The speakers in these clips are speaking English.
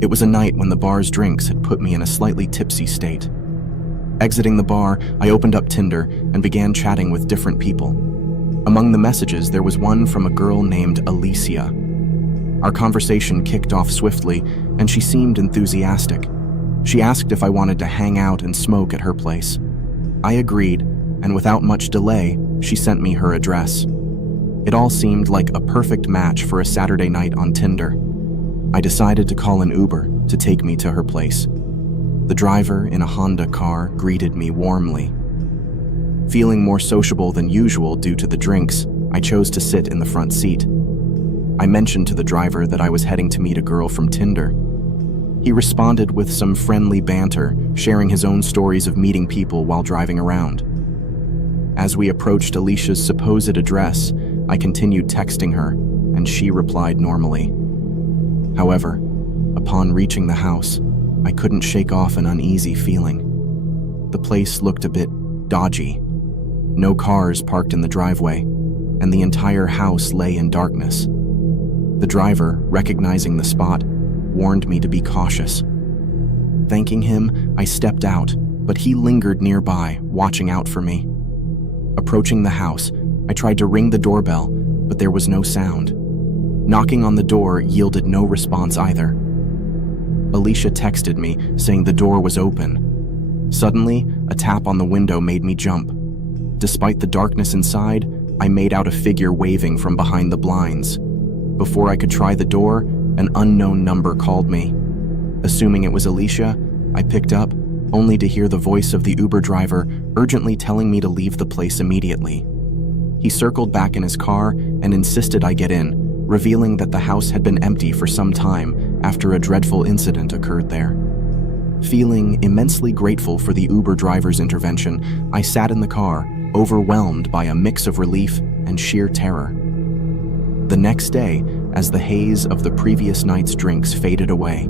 It was a night when the bar's drinks had put me in a slightly tipsy state. Exiting the bar, I opened up Tinder and began chatting with different people. Among the messages, there was one from a girl named Alicia. Our conversation kicked off swiftly, and she seemed enthusiastic. She asked if I wanted to hang out and smoke at her place. I agreed, and without much delay, she sent me her address. It all seemed like a perfect match for a Saturday night on Tinder. I decided to call an Uber to take me to her place. The driver in a Honda car greeted me warmly. Feeling more sociable than usual due to the drinks, I chose to sit in the front seat. I mentioned to the driver that I was heading to meet a girl from Tinder. He responded with some friendly banter, sharing his own stories of meeting people while driving around. As we approached Alicia's supposed address, I continued texting her, and she replied normally. However, upon reaching the house, I couldn't shake off an uneasy feeling. The place looked a bit dodgy. No cars parked in the driveway, and the entire house lay in darkness. The driver, recognizing the spot, warned me to be cautious. Thanking him, I stepped out, but he lingered nearby, watching out for me. Approaching the house, I tried to ring the doorbell, but there was no sound. Knocking on the door yielded no response either. Alicia texted me, saying the door was open. Suddenly, a tap on the window made me jump. Despite the darkness inside, I made out a figure waving from behind the blinds. Before I could try the door, an unknown number called me. Assuming it was Alicia, I picked up, only to hear the voice of the Uber driver urgently telling me to leave the place immediately. He circled back in his car and insisted I get in, revealing that the house had been empty for some time after a dreadful incident occurred there. Feeling immensely grateful for the Uber driver's intervention, I sat in the car, overwhelmed by a mix of relief and sheer terror. The next day, as the haze of the previous night's drinks faded away,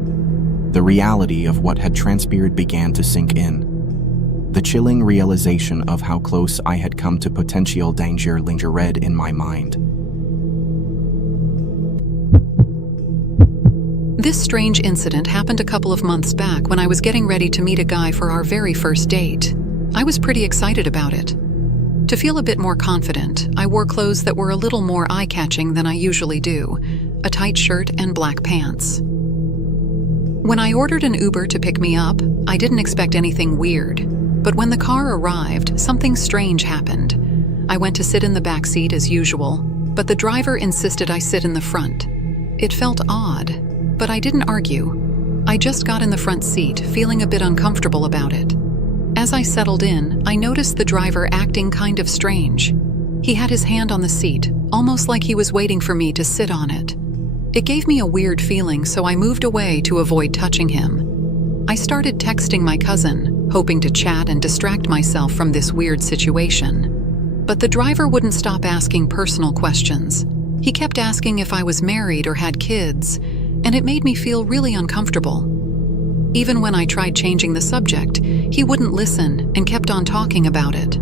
the reality of what had transpired began to sink in. The chilling realization of how close I had come to potential danger lingered in my mind. This strange incident happened a couple of months back when I was getting ready to meet a guy for our very first date. I was pretty excited about it. To feel a bit more confident, I wore clothes that were a little more eye-catching than I usually do, a tight shirt and black pants. When I ordered an Uber to pick me up, I didn't expect anything weird, but when the car arrived, something strange happened. I went to sit in the back seat as usual, but the driver insisted I sit in the front. It felt odd, but I didn't argue. I just got in the front seat, feeling a bit uncomfortable about it. As I settled in, I noticed the driver acting kind of strange. He had his hand on the seat, almost like he was waiting for me to sit on it. It gave me a weird feeling, so I moved away to avoid touching him. I started texting my cousin, hoping to chat and distract myself from this weird situation. But the driver wouldn't stop asking personal questions. He kept asking if I was married or had kids, and it made me feel really uncomfortable. Even when I tried changing the subject, he wouldn't listen and kept on talking about it.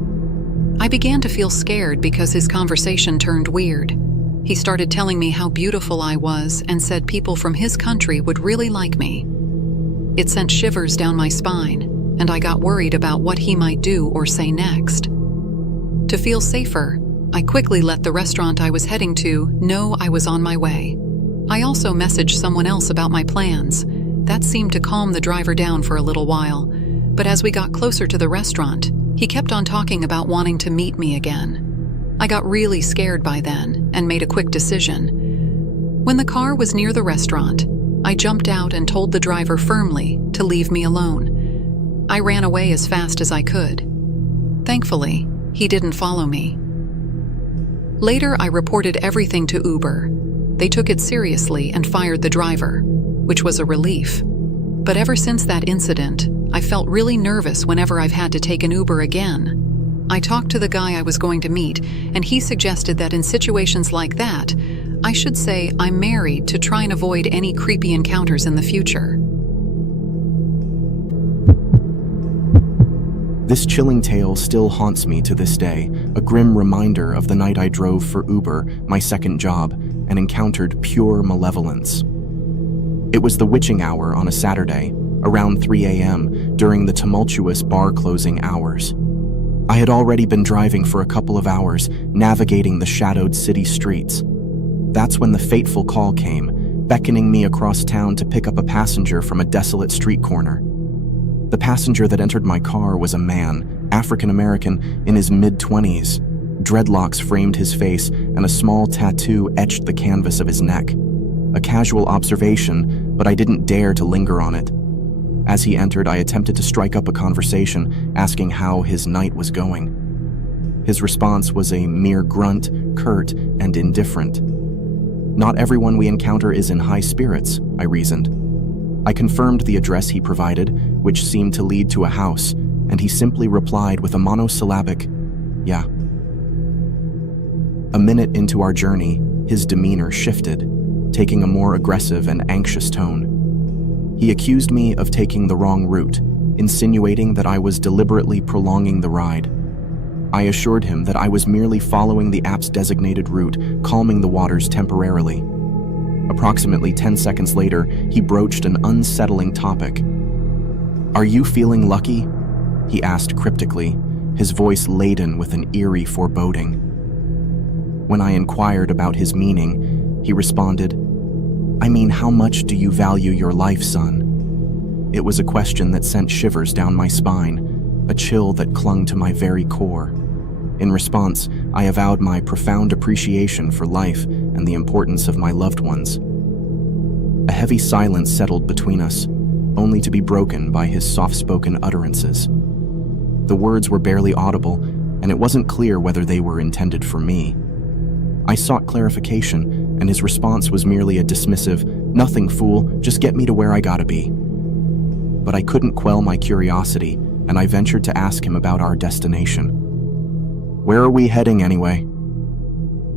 I began to feel scared because his conversation turned weird. He started telling me how beautiful I was and said people from his country would really like me. It sent shivers down my spine, and I got worried about what he might do or say next. To feel safer, I quickly let the restaurant I was heading to know I was on my way. I also messaged someone else about my plans. That seemed to calm the driver down for a little while, but as we got closer to the restaurant, he kept on talking about wanting to meet me again. I got really scared by then and made a quick decision. When the car was near the restaurant, I jumped out and told the driver firmly to leave me alone. I ran away as fast as I could. Thankfully, he didn't follow me. Later, I reported everything to Uber. They took it seriously and fired the driver, which was a relief. But ever since that incident, I felt really nervous whenever I've had to take an Uber again. I talked to the guy I was going to meet, and he suggested that in situations like that, I should say I'm married to try and avoid any creepy encounters in the future. This chilling tale still haunts me to this day, a grim reminder of the night I drove for Uber, my second job, and encountered pure malevolence. It was the witching hour on a Saturday, around 3 a.m., during the tumultuous bar closing hours. I had already been driving for a couple of hours, navigating the shadowed city streets. That's when the fateful call came, beckoning me across town to pick up a passenger from a desolate street corner. The passenger that entered my car was a man, African American, in his mid-20s. Dreadlocks framed his face, and a small tattoo etched the canvas of his neck. A casual observation, but I didn't dare to linger on it. As he entered, I attempted to strike up a conversation, asking how his night was going. His response was a mere grunt, curt and indifferent. Not everyone we encounter is in high spirits, I reasoned. I confirmed the address he provided, which seemed to lead to a house, and he simply replied with a monosyllabic, "Yeah." A minute into our journey, his demeanor shifted, taking a more aggressive and anxious tone. He accused me of taking the wrong route, insinuating that I was deliberately prolonging the ride. I assured him that I was merely following the app's designated route, calming the waters temporarily. Approximately 10 seconds later, he broached an unsettling topic. "Are you feeling lucky?" he asked cryptically, his voice laden with an eerie foreboding. When I inquired about his meaning, he responded, "I mean, how much do you value your life, son?" It was a question that sent shivers down my spine, a chill that clung to my very core. In response, I avowed my profound appreciation for life and the importance of my loved ones. A heavy silence settled between us, only to be broken by his soft-spoken utterances. The words were barely audible, and it wasn't clear whether they were intended for me. I sought clarification, and his response was merely a dismissive, "Nothing, fool, just get me to where I gotta be." But I couldn't quell my curiosity, and I ventured to ask him about our destination. "Where are we heading anyway?"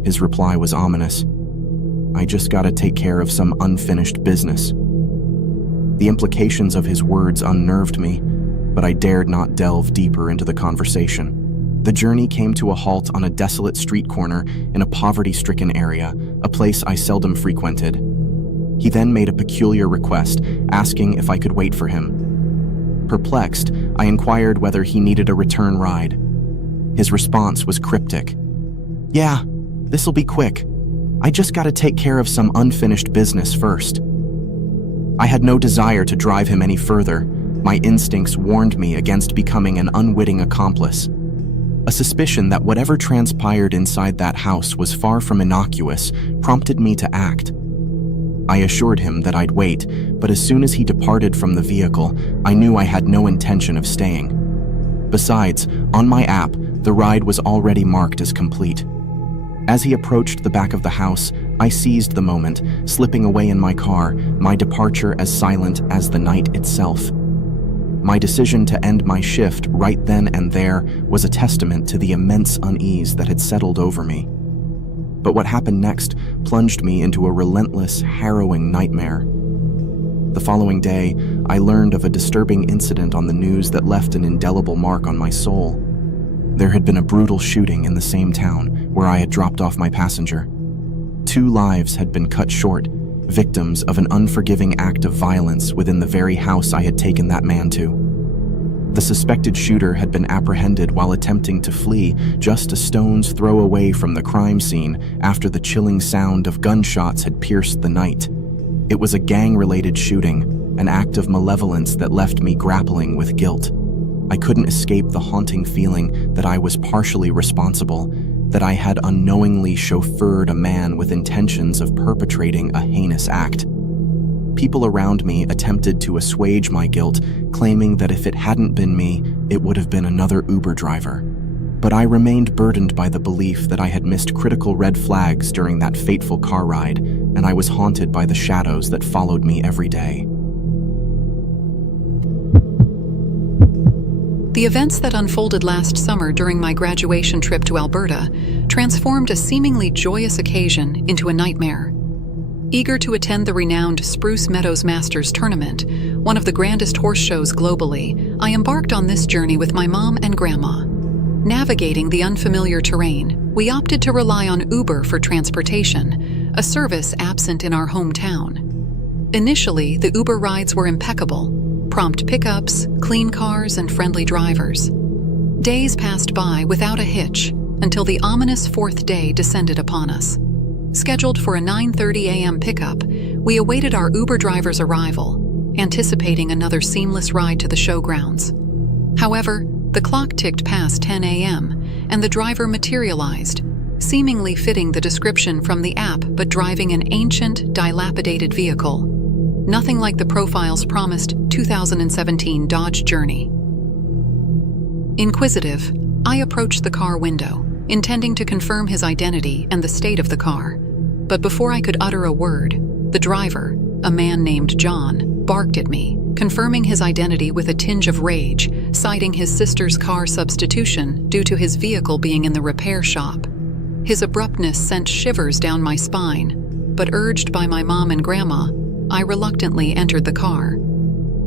His reply was ominous. "I just gotta take care of some unfinished business." The implications of his words unnerved me, but I dared not delve deeper into the conversation. The journey came to a halt on a desolate street corner in a poverty-stricken area, a place I seldom frequented. He then made a peculiar request, asking if I could wait for him. Perplexed, I inquired whether he needed a return ride. His response was cryptic. "Yeah, this'll be quick. I just gotta take care of some unfinished business first." I had no desire to drive him any further. My instincts warned me against becoming an unwitting accomplice. A suspicion that whatever transpired inside that house was far from innocuous prompted me to act. I assured him that I'd wait, but as soon as he departed from the vehicle, I knew I had no intention of staying. Besides, on my app, the ride was already marked as complete. As he approached the back of the house, I seized the moment, slipping away in my car, my departure as silent as the night itself. My decision to end my shift right then and there was a testament to the immense unease that had settled over me. But what happened next plunged me into a relentless, harrowing nightmare. The following day, I learned of a disturbing incident on the news that left an indelible mark on my soul. There had been a brutal shooting in the same town where I had dropped off my passenger. 2 lives had been cut short, victims of an unforgiving act of violence within the very house I had taken that man to. The suspected shooter had been apprehended while attempting to flee just a stone's throw away from the crime scene after the chilling sound of gunshots had pierced the night. It was a gang-related shooting, an act of malevolence that left me grappling with guilt. I couldn't escape the haunting feeling that I was partially responsible, that I had unknowingly chauffeured a man with intentions of perpetrating a heinous act. People around me attempted to assuage my guilt, claiming that if it hadn't been me, it would have been another Uber driver. But I remained burdened by the belief that I had missed critical red flags during that fateful car ride, and I was haunted by the shadows that followed me every day. The events that unfolded last summer during my graduation trip to Alberta transformed a seemingly joyous occasion into a nightmare. Eager to attend the renowned Spruce Meadows Masters Tournament, one of the grandest horse shows globally, I embarked on this journey with my mom and grandma. Navigating the unfamiliar terrain, we opted to rely on Uber for transportation, a service absent in our hometown. Initially, the Uber rides were impeccable. Prompt pickups, clean cars, and friendly drivers. Days passed by without a hitch until the ominous fourth day descended upon us. Scheduled for a 9:30 a.m. pickup, we awaited our Uber driver's arrival, anticipating another seamless ride to the showgrounds. However, the clock ticked past 10 a.m., and the driver materialized, seemingly fitting the description from the app but driving an ancient, dilapidated vehicle. Nothing like the profile's promised 2017 Dodge Journey. Inquisitive, I approached the car window, intending to confirm his identity and the state of the car. But before I could utter a word, the driver, a man named John, barked at me, confirming his identity with a tinge of rage, citing his sister's car substitution due to his vehicle being in the repair shop. His abruptness sent shivers down my spine, but urged by my mom and grandma, I reluctantly entered the car.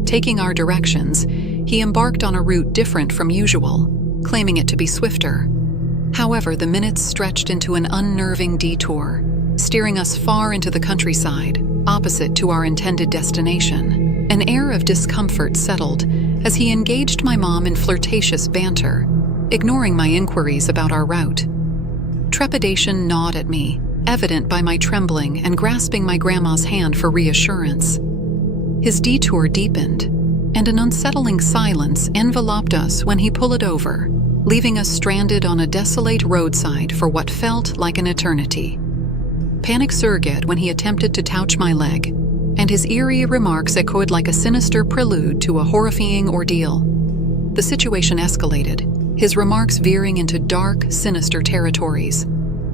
Taking our directions, he embarked on a route different from usual, claiming it to be swifter. However, the minutes stretched into an unnerving detour, steering us far into the countryside, opposite to our intended destination. An air of discomfort settled as he engaged my mom in flirtatious banter, ignoring my inquiries about our route. Trepidation gnawed at me, evident by my trembling and grasping my grandma's hand for reassurance. His detour deepened, and an unsettling silence enveloped us when he pulled over, leaving us stranded on a desolate roadside for what felt like an eternity. Panic surged when he attempted to touch my leg, and his eerie remarks echoed like a sinister prelude to a horrifying ordeal. The situation escalated, his remarks veering into dark, sinister territories,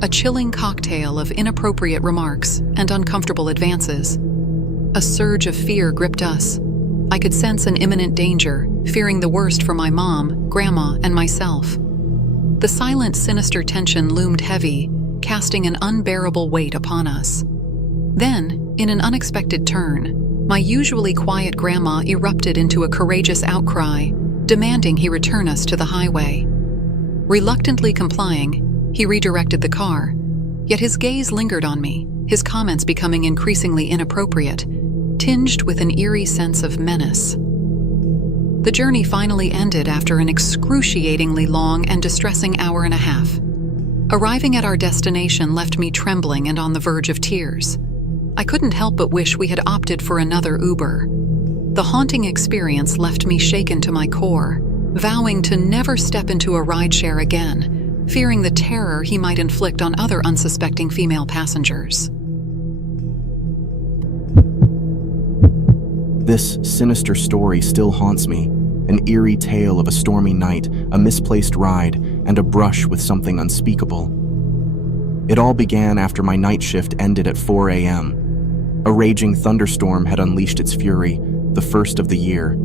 a chilling cocktail of inappropriate remarks and uncomfortable advances. A surge of fear gripped us. I could sense an imminent danger, fearing the worst for my mom, grandma, and myself. The silent, sinister tension loomed heavy, casting an unbearable weight upon us. Then, in an unexpected turn, my usually quiet grandma erupted into a courageous outcry, demanding he return us to the highway. Reluctantly complying, he redirected the car, yet his gaze lingered on me, his comments becoming increasingly inappropriate, tinged with an eerie sense of menace. The journey finally ended after an excruciatingly long and distressing hour and a half. Arriving at our destination left me trembling and on the verge of tears. I couldn't help but wish we had opted for another Uber. The haunting experience left me shaken to my core, vowing to never step into a rideshare again, fearing the terror he might inflict on other unsuspecting female passengers. This sinister story still haunts me, an eerie tale of a stormy night, a misplaced ride, and a brush with something unspeakable. It all began after my night shift ended at 4 a.m. A raging thunderstorm had unleashed its fury, the first of the year.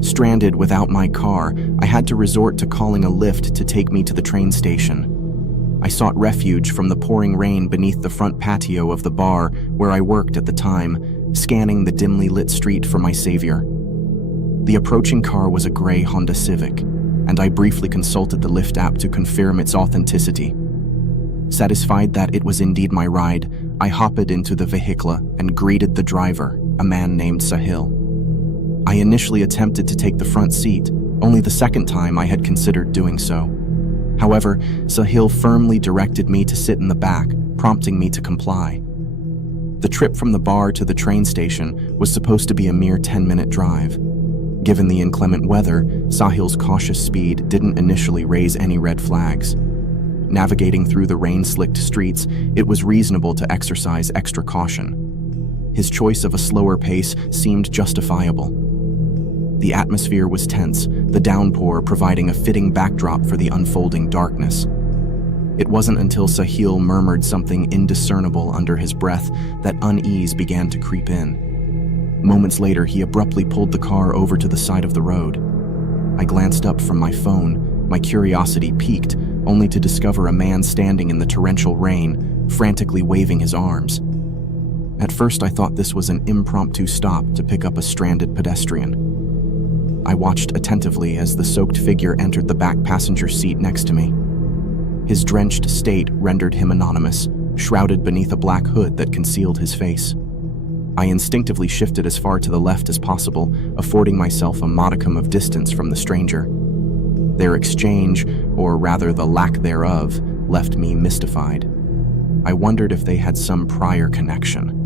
Stranded without my car, I had to resort to calling a Lyft to take me to the train station. I sought refuge from the pouring rain beneath the front patio of the bar where I worked at the time, scanning the dimly lit street for my savior. The approaching car was a gray Honda Civic, and I briefly consulted the Lyft app to confirm its authenticity. Satisfied that it was indeed my ride, I hopped into the vehicle and greeted the driver, a man named Sahil. I initially attempted to take the front seat, only the second time I had considered doing so. However, Sahil firmly directed me to sit in the back, prompting me to comply. The trip from the bar to the train station was supposed to be a mere 10-minute drive. Given the inclement weather, Sahil's cautious speed didn't initially raise any red flags. Navigating through the rain-slicked streets, it was reasonable to exercise extra caution. His choice of a slower pace seemed justifiable. The atmosphere was tense, the downpour providing a fitting backdrop for the unfolding darkness. It wasn't until Sahil murmured something indiscernible under his breath that unease began to creep in. Moments later, he abruptly pulled the car over to the side of the road. I glanced up from my phone, my curiosity piqued, only to discover a man standing in the torrential rain, frantically waving his arms. At first, I thought this was an impromptu stop to pick up a stranded pedestrian. I watched attentively as the soaked figure entered the back passenger seat next to me. His drenched state rendered him anonymous, shrouded beneath a black hood that concealed his face. I instinctively shifted as far to the left as possible, affording myself a modicum of distance from the stranger. Their exchange, or rather the lack thereof, left me mystified. I wondered if they had some prior connection.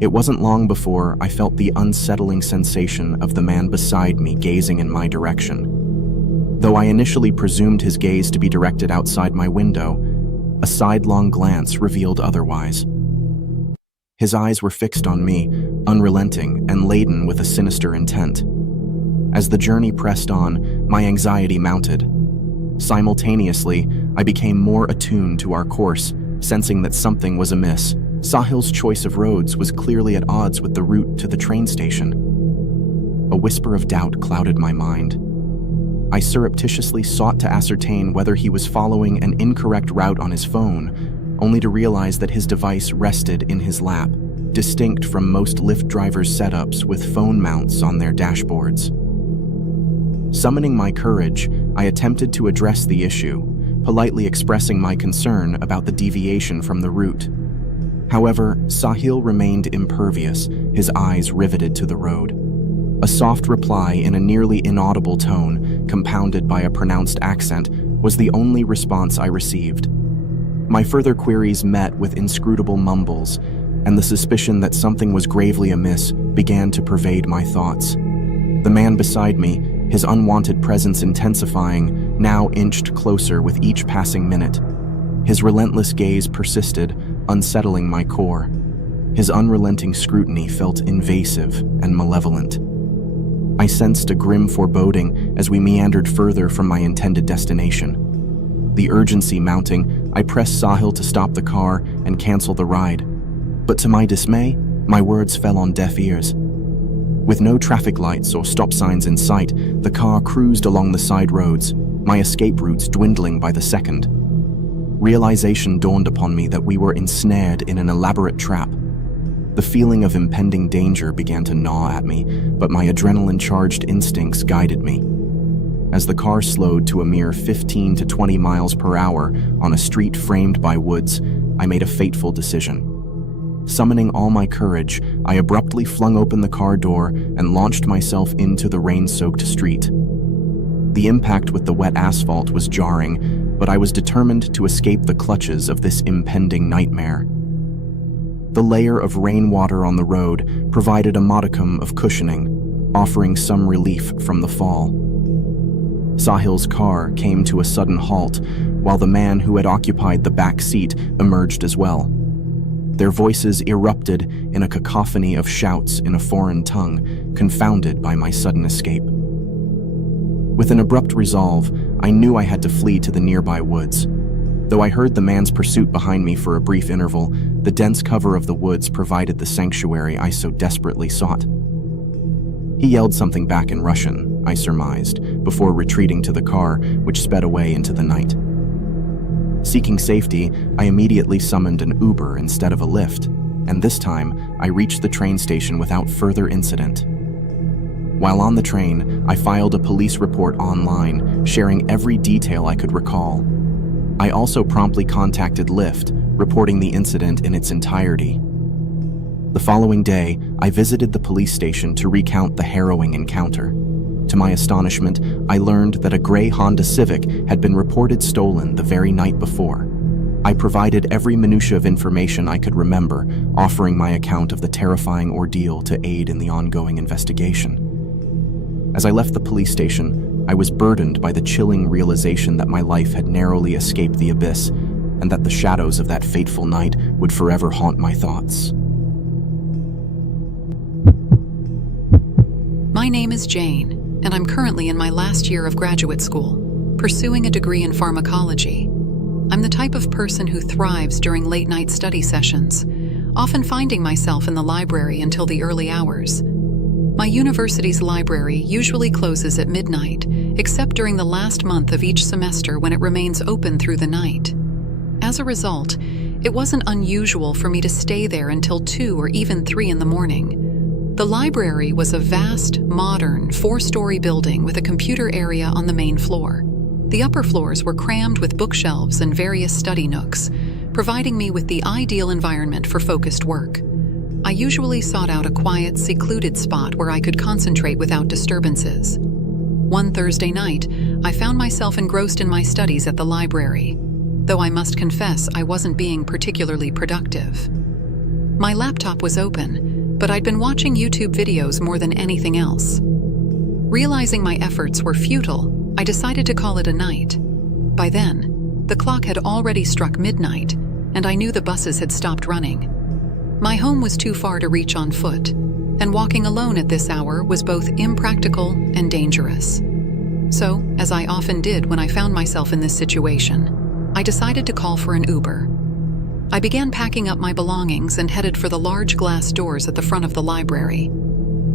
It wasn't long before I felt the unsettling sensation of the man beside me gazing in my direction. Though I initially presumed his gaze to be directed outside my window, a sidelong glance revealed otherwise. His eyes were fixed on me, unrelenting and laden with a sinister intent. As the journey pressed on, my anxiety mounted. Simultaneously, I became more attuned to our course, sensing that something was amiss. Sahil's choice of roads was clearly at odds with the route to the train station. A whisper of doubt clouded my mind. I surreptitiously sought to ascertain whether he was following an incorrect route on his phone, only to realize that his device rested in his lap, distinct from most Lyft drivers' setups with phone mounts on their dashboards. Summoning my courage, I attempted to address the issue, politely expressing my concern about the deviation from the route. However, Sahil remained impervious, his eyes riveted to the road. A soft reply in a nearly inaudible tone, compounded by a pronounced accent, was the only response I received. My further queries met with inscrutable mumbles, and the suspicion that something was gravely amiss began to pervade my thoughts. The man beside me, his unwanted presence intensifying, now inched closer with each passing minute. His relentless gaze persisted, unsettling my core. His unrelenting scrutiny felt invasive and malevolent. I sensed a grim foreboding as we meandered further from my intended destination. The urgency mounting, I pressed Sahil to stop the car and cancel the ride. But to my dismay, my words fell on deaf ears. With no traffic lights or stop signs in sight, the car cruised along the side roads, my escape routes dwindling by the second. Realization dawned upon me that we were ensnared in an elaborate trap. The feeling of impending danger began to gnaw at me, but my adrenaline-charged instincts guided me. As the car slowed to a mere 15 to 20 miles per hour on a street framed by woods, I made a fateful decision. Summoning all my courage, I abruptly flung open the car door and launched myself into the rain-soaked street. The impact with the wet asphalt was jarring, but I was determined to escape the clutches of this impending nightmare. The layer of rainwater on the road provided a modicum of cushioning, offering some relief from the fall. Sahil's car came to a sudden halt, while the man who had occupied the back seat emerged as well. Their voices erupted in a cacophony of shouts in a foreign tongue, confounded by my sudden escape. With an abrupt resolve, I knew I had to flee to the nearby woods. Though I heard the man's pursuit behind me for a brief interval, the dense cover of the woods provided the sanctuary I so desperately sought. He yelled something back in Russian, I surmised, before retreating to the car, which sped away into the night. Seeking safety, I immediately summoned an Uber instead of a Lyft, and this time I reached the train station without further incident. While on the train, I filed a police report online, sharing every detail I could recall. I also promptly contacted Lyft, reporting the incident in its entirety. The following day, I visited the police station to recount the harrowing encounter. To my astonishment, I learned that a gray Honda Civic had been reported stolen the very night before. I provided every minutia of information I could remember, offering my account of the terrifying ordeal to aid in the ongoing investigation. As I left the police station, I was burdened by the chilling realization that my life had narrowly escaped the abyss, and that the shadows of that fateful night would forever haunt my thoughts. My name is Jane, and I'm currently in my last year of graduate school, pursuing a degree in pharmacology. I'm the type of person who thrives during late-night study sessions, often finding myself in the library until the early hours. My university's library usually closes at midnight, except during the last month of each semester when it remains open through the night. As a result, it wasn't unusual for me to stay there until 2 or even 3 in the morning. The library was a vast, modern, 4-story building with a computer area on the main floor. The upper floors were crammed with bookshelves and various study nooks, providing me with the ideal environment for focused work. I usually sought out a quiet, secluded spot where I could concentrate without disturbances. One Thursday night, I found myself engrossed in my studies at the library, though I must confess I wasn't being particularly productive. My laptop was open, but I'd been watching YouTube videos more than anything else. Realizing my efforts were futile, I decided to call it a night. By then, the clock had already struck midnight, and I knew the buses had stopped running. My home was too far to reach on foot, and walking alone at this hour was both impractical and dangerous. So, as I often did when I found myself in this situation, I decided to call for an Uber. I began packing up my belongings and headed for the large glass doors at the front of the library.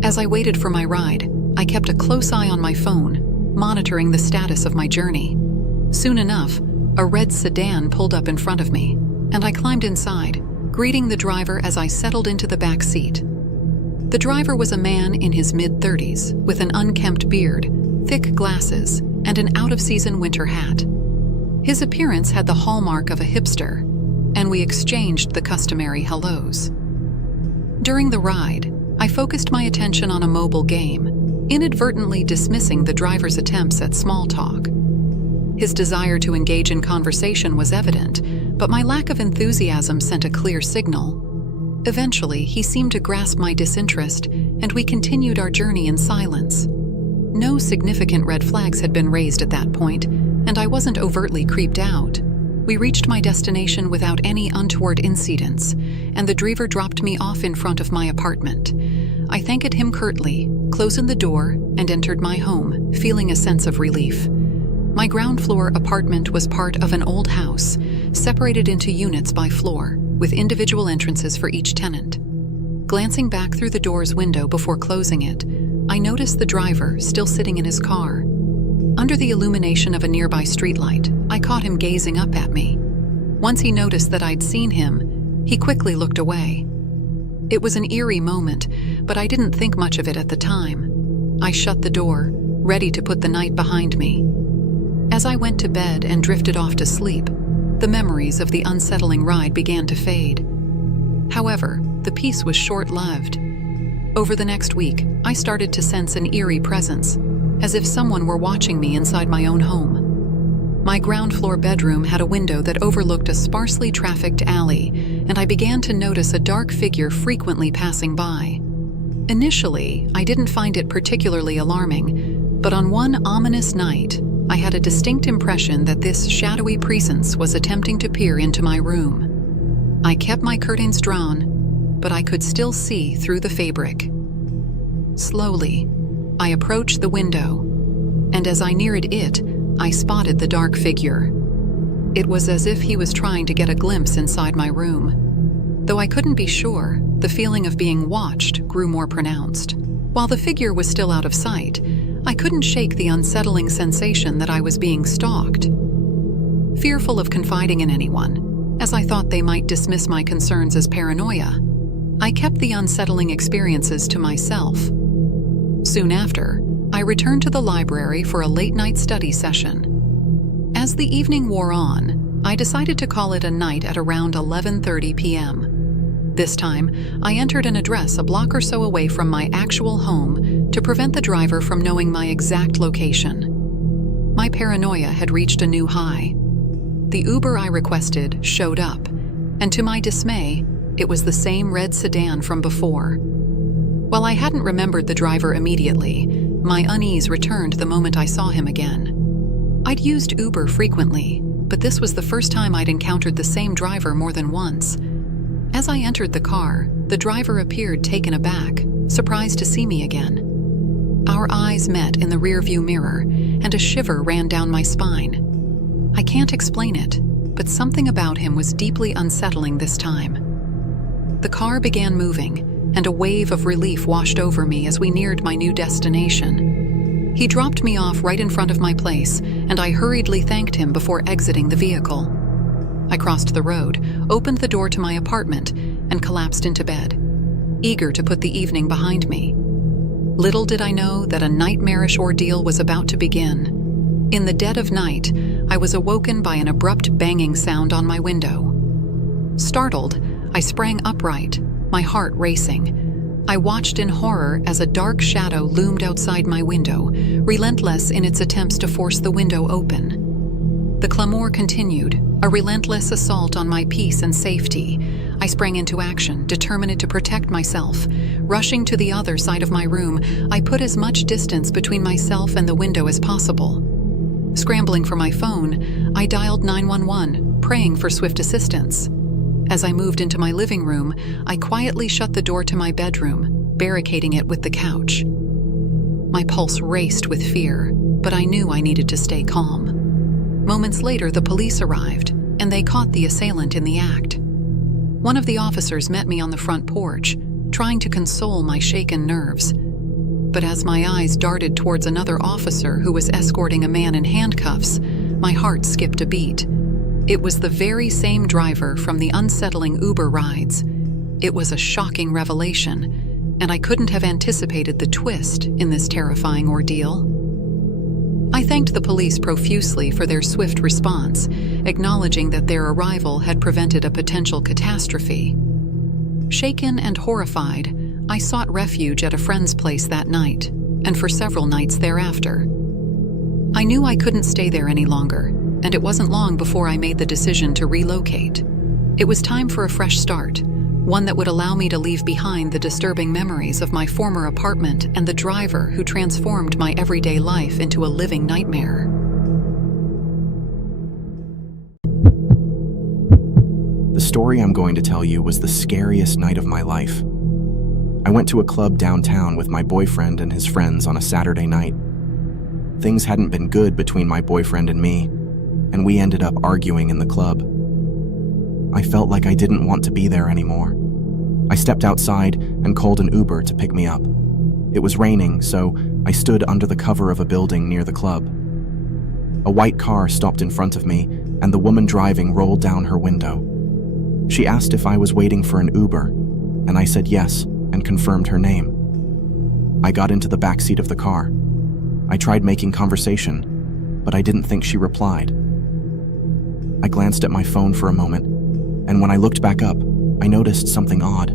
As I waited for my ride, I kept a close eye on my phone, monitoring the status of my journey. Soon enough, a red sedan pulled up in front of me, and I climbed inside, greeting the driver as I settled into the back seat. The driver was a man in his mid-30s, with an unkempt beard, thick glasses, and an out-of-season winter hat. His appearance had the hallmark of a hipster, and we exchanged the customary hellos. During the ride, I focused my attention on a mobile game, inadvertently dismissing the driver's attempts at small talk. His desire to engage in conversation was evident, but my lack of enthusiasm sent a clear signal. Eventually, he seemed to grasp my disinterest, and we continued our journey in silence. No significant red flags had been raised at that point, and I wasn't overtly creeped out. We reached my destination without any untoward incidents, and the driver dropped me off in front of my apartment. I thanked him curtly, closed the door, and entered my home, feeling a sense of relief. My ground-floor apartment was part of an old house, separated into units by floor, with individual entrances for each tenant. Glancing back through the door's window before closing it, I noticed the driver still sitting in his car. Under the illumination of a nearby streetlight, I caught him gazing up at me. Once he noticed that I'd seen him, he quickly looked away. It was an eerie moment, but I didn't think much of it at the time. I shut the door, ready to put the night behind me. As I went to bed and drifted off to sleep, the memories of the unsettling ride began to fade. However, the peace was short-lived. Over the next week, I started to sense an eerie presence, as if someone were watching me inside my own home. My ground-floor bedroom had a window that overlooked a sparsely trafficked alley, and I began to notice a dark figure frequently passing by. Initially, I didn't find it particularly alarming, but on one ominous night, I had a distinct impression that this shadowy presence was attempting to peer into my room. I kept my curtains drawn, but I could still see through the fabric. Slowly, I approached the window, and as I neared it, I spotted the dark figure. It was as if he was trying to get a glimpse inside my room. Though I couldn't be sure, the feeling of being watched grew more pronounced. While the figure was still out of sight, I couldn't shake the unsettling sensation that I was being stalked. Fearful of confiding in anyone, as I thought they might dismiss my concerns as paranoia, I kept the unsettling experiences to myself. Soon after, I returned to the library for a late-night study session. As the evening wore on, I decided to call it a night at around 11:30 p.m. This time, I entered an address a block or so away from my actual home to prevent the driver from knowing my exact location. My paranoia had reached a new high. The Uber I requested showed up, and to my dismay, it was the same red sedan from before. While I hadn't remembered the driver immediately, my unease returned the moment I saw him again. I'd used Uber frequently, but this was the first time I'd encountered the same driver more than once. As I entered the car, the driver appeared taken aback, surprised to see me again. Our eyes met in the rearview mirror, and a shiver ran down my spine. I can't explain it, but something about him was deeply unsettling this time. The car began moving, and a wave of relief washed over me as we neared my new destination. He dropped me off right in front of my place, and I hurriedly thanked him before exiting the vehicle. I crossed the road, opened the door to my apartment, and collapsed into bed, eager to put the evening behind me. Little did I know that a nightmarish ordeal was about to begin. In the dead of night, I was awoken by an abrupt banging sound on my window. Startled, I sprang upright, my heart racing. I watched in horror as a dark shadow loomed outside my window, relentless in its attempts to force the window open. The clamor continued, a relentless assault on my peace and safety. I sprang into action, determined to protect myself. Rushing to the other side of my room, I put as much distance between myself and the window as possible. Scrambling for my phone, I dialed 911, praying for swift assistance. As I moved into my living room, I quietly shut the door to my bedroom, barricading it with the couch. My pulse raced with fear, but I knew I needed to stay calm. Moments later, the police arrived, and they caught the assailant in the act. One of the officers met me on the front porch, trying to console my shaken nerves. But as my eyes darted towards another officer who was escorting a man in handcuffs, my heart skipped a beat. It was the very same driver from the unsettling Uber rides. It was a shocking revelation, and I couldn't have anticipated the twist in this terrifying ordeal. I thanked the police profusely for their swift response, acknowledging that their arrival had prevented a potential catastrophe. Shaken and horrified, I sought refuge at a friend's place that night, and for several nights thereafter. I knew I couldn't stay there any longer, and it wasn't long before I made the decision to relocate. It was time for a fresh start, one that would allow me to leave behind the disturbing memories of my former apartment and the driver who transformed my everyday life into a living nightmare. The story I'm going to tell you was the scariest night of my life. I went to a club downtown with my boyfriend and his friends on a Saturday night. Things hadn't been good between my boyfriend and me, and we ended up arguing in the club. I felt like I didn't want to be there anymore. I stepped outside and called an Uber to pick me up. It was raining, so I stood under the cover of a building near the club. A white car stopped in front of me, and the woman driving rolled down her window. She asked if I was waiting for an Uber, and I said yes, and confirmed her name. I got into the back seat of the car. I tried making conversation, but I didn't think she replied. I glanced at my phone for a moment, and when I looked back up, I noticed something odd.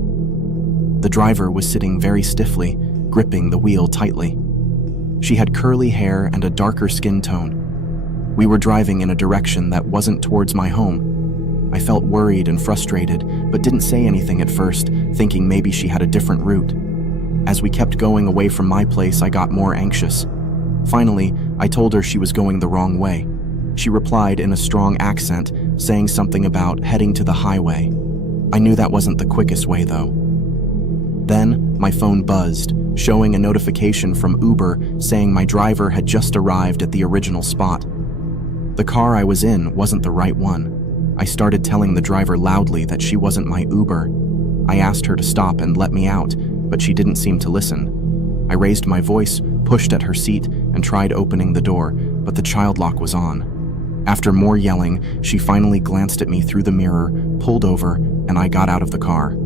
The driver was sitting very stiffly, gripping the wheel tightly. She had curly hair and a darker skin tone. We were driving in a direction that wasn't towards my home. I felt worried and frustrated, but didn't say anything at first, thinking maybe she had a different route. As we kept going away from my place, I got more anxious. Finally, I told her she was going the wrong way. She replied in a strong accent, saying something about heading to the highway. I knew that wasn't the quickest way, though. Then, my phone buzzed, showing a notification from Uber saying my driver had just arrived at the original spot. The car I was in wasn't the right one. I started telling the driver loudly that she wasn't my Uber. I asked her to stop and let me out, but she didn't seem to listen. I raised my voice, pushed at her seat, and tried opening the door, but the child lock was on. After more yelling, she finally glanced at me through the mirror, pulled over, and I got out of the car.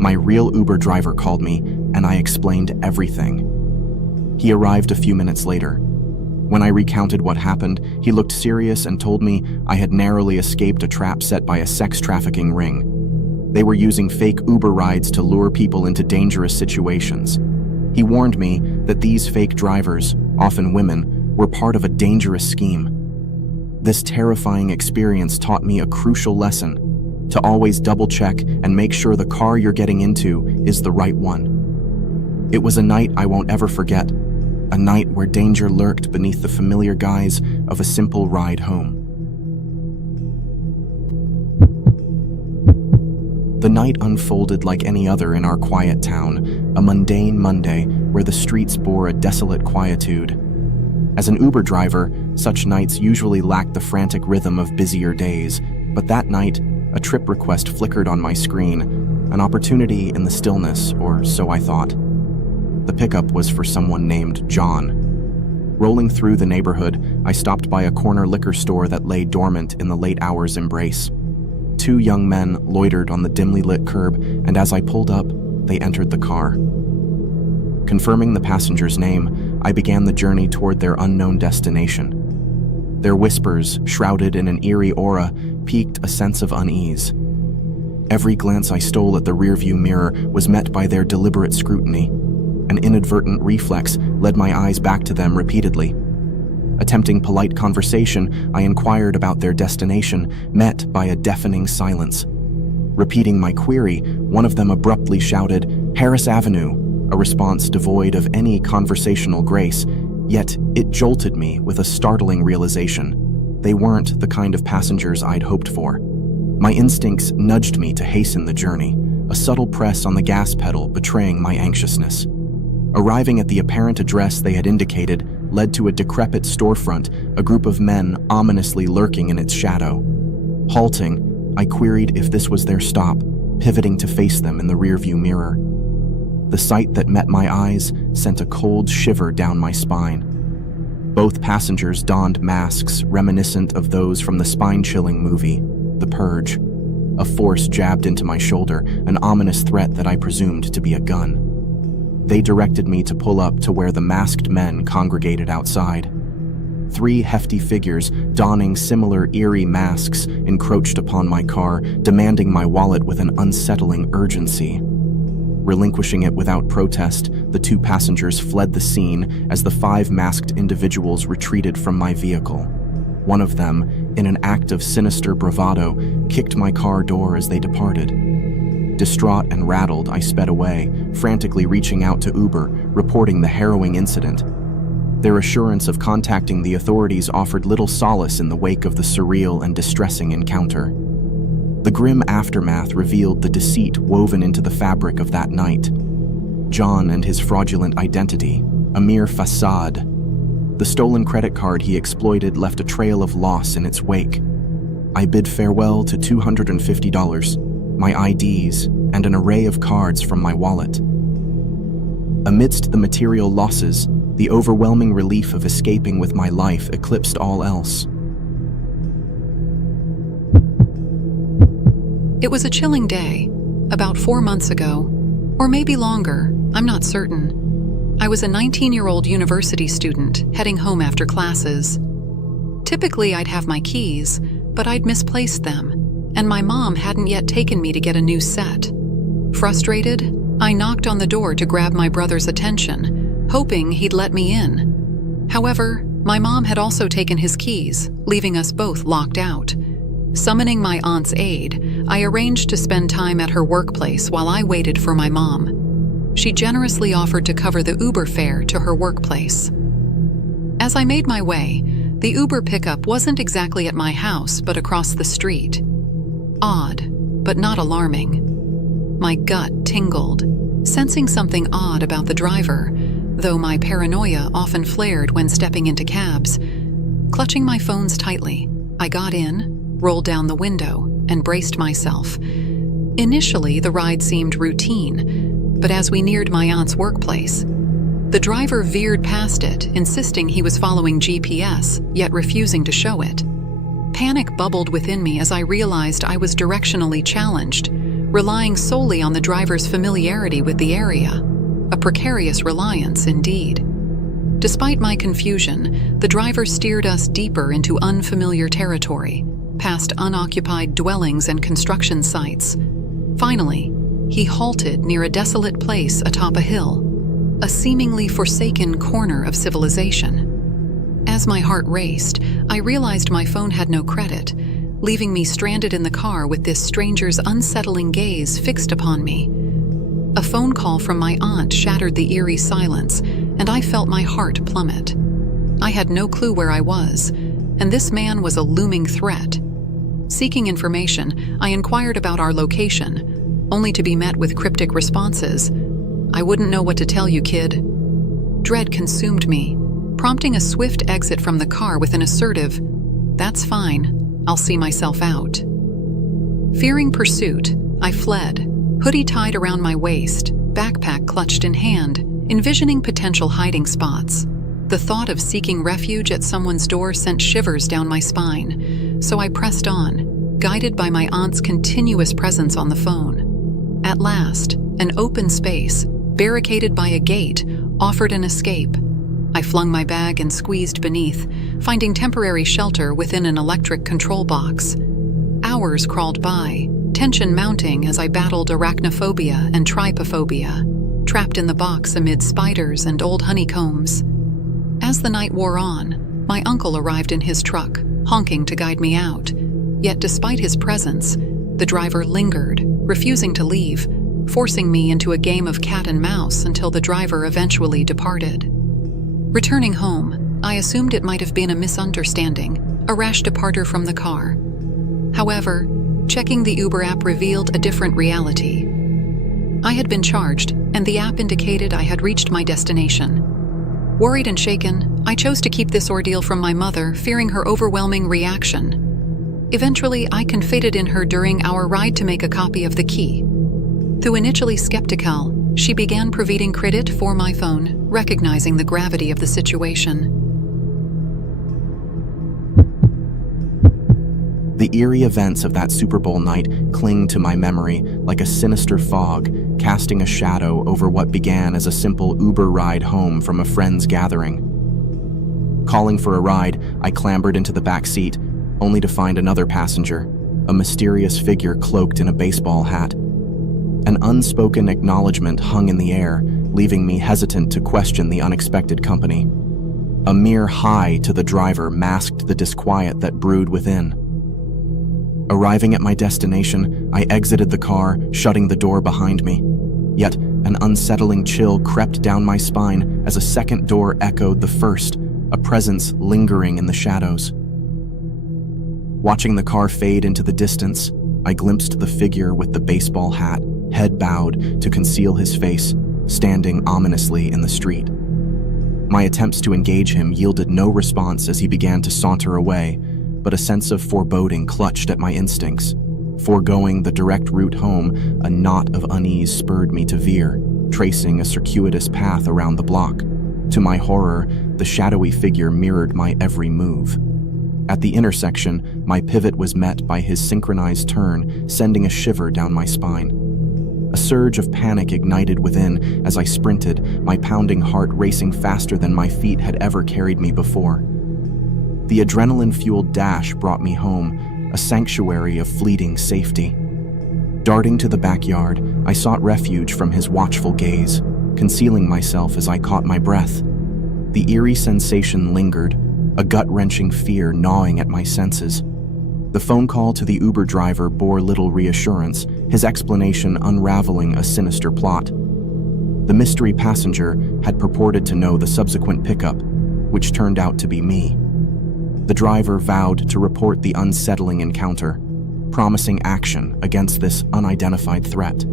My real Uber driver called me, and I explained everything. He arrived a few minutes later. When I recounted what happened, he looked serious and told me I had narrowly escaped a trap set by a sex trafficking ring. They were using fake Uber rides to lure people into dangerous situations. He warned me that these fake drivers, often women, were part of a dangerous scheme. This terrifying experience taught me a crucial lesson: to always double-check and make sure the car you're getting into is the right one. It was a night I won't ever forget. A night where danger lurked beneath the familiar guise of a simple ride home. The night unfolded like any other in our quiet town, a mundane Monday where the streets bore a desolate quietude. As an Uber driver, such nights usually lacked the frantic rhythm of busier days, but that night, a trip request flickered on my screen, an opportunity in the stillness, or so I thought. The pickup was for someone named John. Rolling through the neighborhood, I stopped by a corner liquor store that lay dormant in the late hours embrace. Two young men loitered on the dimly lit curb, and as I pulled up, they entered the car. Confirming the passenger's name, I began the journey toward their unknown destination. Their whispers, shrouded in an eerie aura, piqued a sense of unease. Every glance I stole at the rearview mirror was met by their deliberate scrutiny. An inadvertent reflex led my eyes back to them repeatedly. Attempting polite conversation, I inquired about their destination, met by a deafening silence. Repeating my query, one of them abruptly shouted, "Harris Avenue," a response devoid of any conversational grace, yet it jolted me with a startling realization. They weren't the kind of passengers I'd hoped for. My instincts nudged me to hasten the journey, a subtle press on the gas pedal betraying my anxiousness. Arriving at the apparent address they had indicated led to a decrepit storefront, a group of men ominously lurking in its shadow. Halting, I queried if this was their stop, pivoting to face them in the rearview mirror. The sight that met my eyes sent a cold shiver down my spine. Both passengers donned masks reminiscent of those from the spine-chilling movie, The Purge. A force jabbed into my shoulder, an ominous threat that I presumed to be a gun. They directed me to pull up to where the masked men congregated outside. 3 hefty figures, donning similar eerie masks, encroached upon my car, demanding my wallet with an unsettling urgency. Relinquishing it without protest, the 2 passengers fled the scene as the 5 masked individuals retreated from my vehicle. One of them, in an act of sinister bravado, kicked my car door as they departed. Distraught and rattled, I sped away, frantically reaching out to Uber, reporting the harrowing incident. Their assurance of contacting the authorities offered little solace in the wake of the surreal and distressing encounter. The grim aftermath revealed the deceit woven into the fabric of that night. John and his fraudulent identity, a mere facade. The stolen credit card he exploited left a trail of loss in its wake. I bid farewell to $250, my IDs, and an array of cards from my wallet. Amidst the material losses, the overwhelming relief of escaping with my life eclipsed all else. It was a chilling day, about 4 months ago, or maybe longer, I'm not certain. I was a 19-year-old university student heading home after classes. Typically, I'd have my keys, but I'd misplaced them, and my mom hadn't yet taken me to get a new set. Frustrated, I knocked on the door to grab my brother's attention, hoping he'd let me in. However, my mom had also taken his keys, leaving us both locked out. Summoning my aunt's aid, I arranged to spend time at her workplace while I waited for my mom. She generously offered to cover the Uber fare to her workplace. As I made my way, the Uber pickup wasn't exactly at my house but across the street. Odd, but not alarming. My gut tingled, sensing something odd about the driver, though my paranoia often flared when stepping into cabs. Clutching my phones tightly, I got in, rolled down the window, and braced myself. Initially, the ride seemed routine, but as we neared my aunt's workplace, the driver veered past it, insisting he was following GPS, yet refusing to show it. Panic bubbled within me as I realized I was directionally challenged, relying solely on the driver's familiarity with the area. A precarious reliance, indeed. Despite my confusion, the driver steered us deeper into unfamiliar territory, past unoccupied dwellings and construction sites. Finally, he halted near a desolate place atop a hill, a seemingly forsaken corner of civilization. As my heart raced, I realized my phone had no credit, leaving me stranded in the car with this stranger's unsettling gaze fixed upon me. A phone call from my aunt shattered the eerie silence, and I felt my heart plummet. I had no clue where I was, and this man was a looming threat. Seeking information, I inquired about our location, only to be met with cryptic responses. "I wouldn't know what to tell you, kid." Dread consumed me, prompting a swift exit from the car with an assertive, "That's fine, I'll see myself out." Fearing pursuit, I fled, hoodie tied around my waist, backpack clutched in hand, envisioning potential hiding spots. The thought of seeking refuge at someone's door sent shivers down my spine, so I pressed on, guided by my aunt's continuous presence on the phone. At last, an open space, barricaded by a gate, offered an escape. I flung my bag and squeezed beneath, finding temporary shelter within an electric control box. Hours crawled by, tension mounting as I battled arachnophobia and trypophobia, trapped in the box amid spiders and old honeycombs. As the night wore on, my uncle arrived in his truck, honking to guide me out. Yet despite his presence, the driver lingered, refusing to leave, forcing me into a game of cat and mouse until the driver eventually departed. Returning home, I assumed it might have been a misunderstanding, a rash departure from the car. However, checking the Uber app revealed a different reality. I had been charged, and the app indicated I had reached my destination. Worried and shaken, I chose to keep this ordeal from my mother, fearing her overwhelming reaction. Eventually, I confided in her during our ride to make a copy of the key. Though initially skeptical, she began providing credit for my phone, recognizing the gravity of the situation. The eerie events of that Super Bowl night cling to my memory like a sinister fog, casting a shadow over what began as a simple Uber ride home from a friend's gathering. Calling for a ride, I clambered into the back seat, only to find another passenger, a mysterious figure cloaked in a baseball hat. An unspoken acknowledgement hung in the air, leaving me hesitant to question the unexpected company. A mere hi to the driver masked the disquiet that brewed within. Arriving at my destination, I exited the car, shutting the door behind me. Yet, an unsettling chill crept down my spine as a second door echoed the first, a presence lingering in the shadows. Watching the car fade into the distance, I glimpsed the figure with the baseball hat, head bowed to conceal his face, standing ominously in the street. My attempts to engage him yielded no response as he began to saunter away, but a sense of foreboding clutched at my instincts. Foregoing the direct route home, a knot of unease spurred me to veer, tracing a circuitous path around the block. To my horror, the shadowy figure mirrored my every move. At the intersection, my pivot was met by his synchronized turn, sending a shiver down my spine. A surge of panic ignited within as I sprinted, my pounding heart racing faster than my feet had ever carried me before. The adrenaline-fueled dash brought me home, a sanctuary of fleeting safety. Darting to the backyard, I sought refuge from his watchful gaze, concealing myself as I caught my breath. The eerie sensation lingered, a gut-wrenching fear gnawing at my senses. The phone call to the Uber driver bore little reassurance, his explanation unraveling a sinister plot. The mystery passenger had purported to know the subsequent pickup, which turned out to be me. The driver vowed to report the unsettling encounter, promising action against this unidentified threat.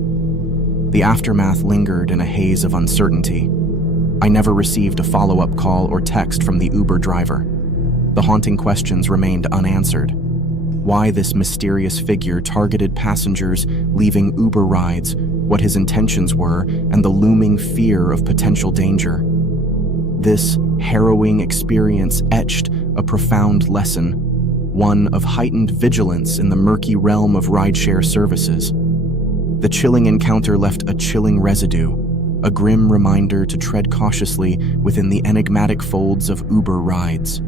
The aftermath lingered in a haze of uncertainty. I never received a follow-up call or text from the Uber driver. The haunting questions remained unanswered. Why this mysterious figure targeted passengers leaving Uber rides, what his intentions were, and the looming fear of potential danger. This harrowing experience etched a profound lesson, one of heightened vigilance in the murky realm of rideshare services. The chilling encounter left a chilling residue, a grim reminder to tread cautiously within the enigmatic folds of Uber rides.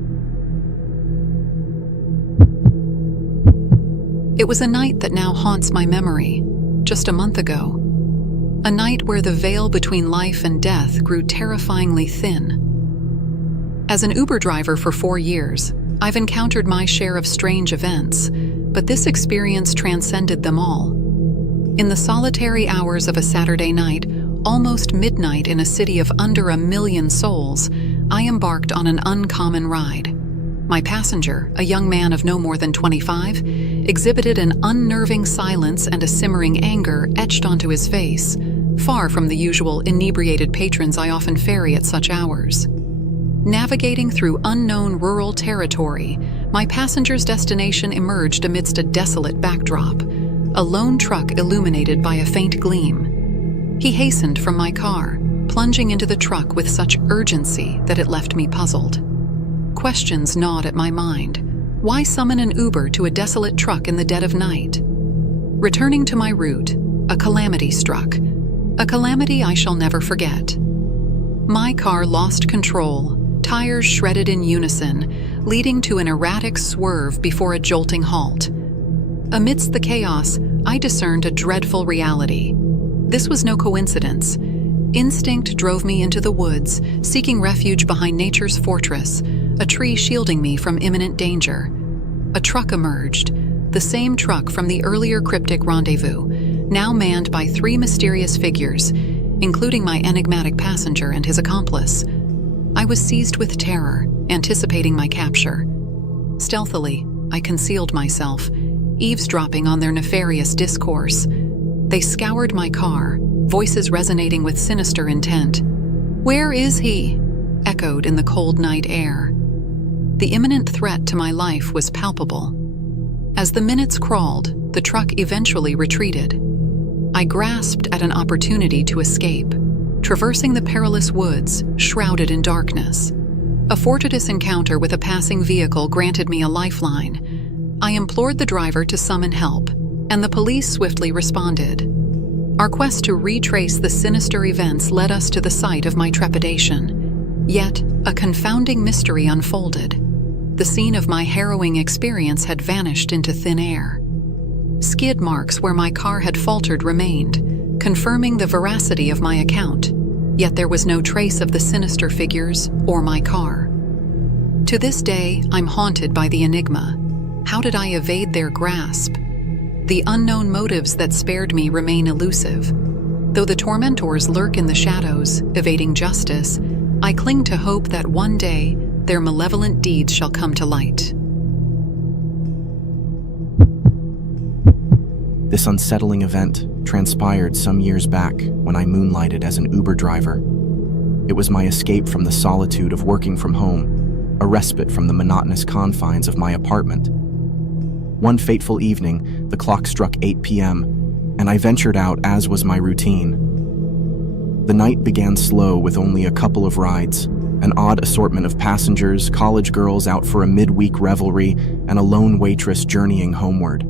It was a night that now haunts my memory, just a month ago. A night where the veil between life and death grew terrifyingly thin. As an Uber driver for 4 years, I've encountered my share of strange events, but this experience transcended them all. In the solitary hours of a Saturday night, almost midnight in a city of under 1 million souls, I embarked on an uncommon ride. My passenger, a young man of no more than 25, exhibited an unnerving silence and a simmering anger etched onto his face, far from the usual inebriated patrons I often ferry at such hours. Navigating through unknown rural territory, my passenger's destination emerged amidst a desolate backdrop, a lone truck illuminated by a faint gleam. He hastened from my car, plunging into the truck with such urgency that it left me puzzled. Questions gnawed at my mind. Why summon an Uber to a desolate truck in the dead of night? Returning to my route, a calamity struck. A calamity I shall never forget. My car lost control, tires shredded in unison, leading to an erratic swerve before a jolting halt. Amidst the chaos, I discerned a dreadful reality. This was no coincidence. Instinct drove me into the woods, seeking refuge behind nature's fortress, a tree shielding me from imminent danger. A truck emerged, the same truck from the earlier cryptic rendezvous, now manned by 3 mysterious figures, including my enigmatic passenger and his accomplice. I was seized with terror, anticipating my capture. Stealthily, I concealed myself, eavesdropping on their nefarious discourse. They scoured my car, voices resonating with sinister intent. "Where is he?" echoed in the cold night air. The imminent threat to my life was palpable. As the minutes crawled, the truck eventually retreated. I grasped at an opportunity to escape, traversing the perilous woods, shrouded in darkness. A fortuitous encounter with a passing vehicle granted me a lifeline. I implored the driver to summon help, and the police swiftly responded. Our quest to retrace the sinister events led us to the site of my trepidation. Yet, a confounding mystery unfolded. The scene of my harrowing experience had vanished into thin air. Skid marks where my car had faltered remained, confirming the veracity of my account. Yet there was no trace of the sinister figures or my car. To this day, I'm haunted by the enigma. How did I evade their grasp? The unknown motives that spared me remain elusive. Though the tormentors lurk in the shadows, evading justice, I cling to hope that one day their malevolent deeds shall come to light. This unsettling event transpired some years back when I moonlighted as an Uber driver. It was my escape from the solitude of working from home, a respite from the monotonous confines of my apartment. One fateful evening, the clock struck 8 p.m., and I ventured out as was my routine. The night began slow with only a couple of rides, an odd assortment of passengers, college girls out for a midweek revelry, and a lone waitress journeying homeward.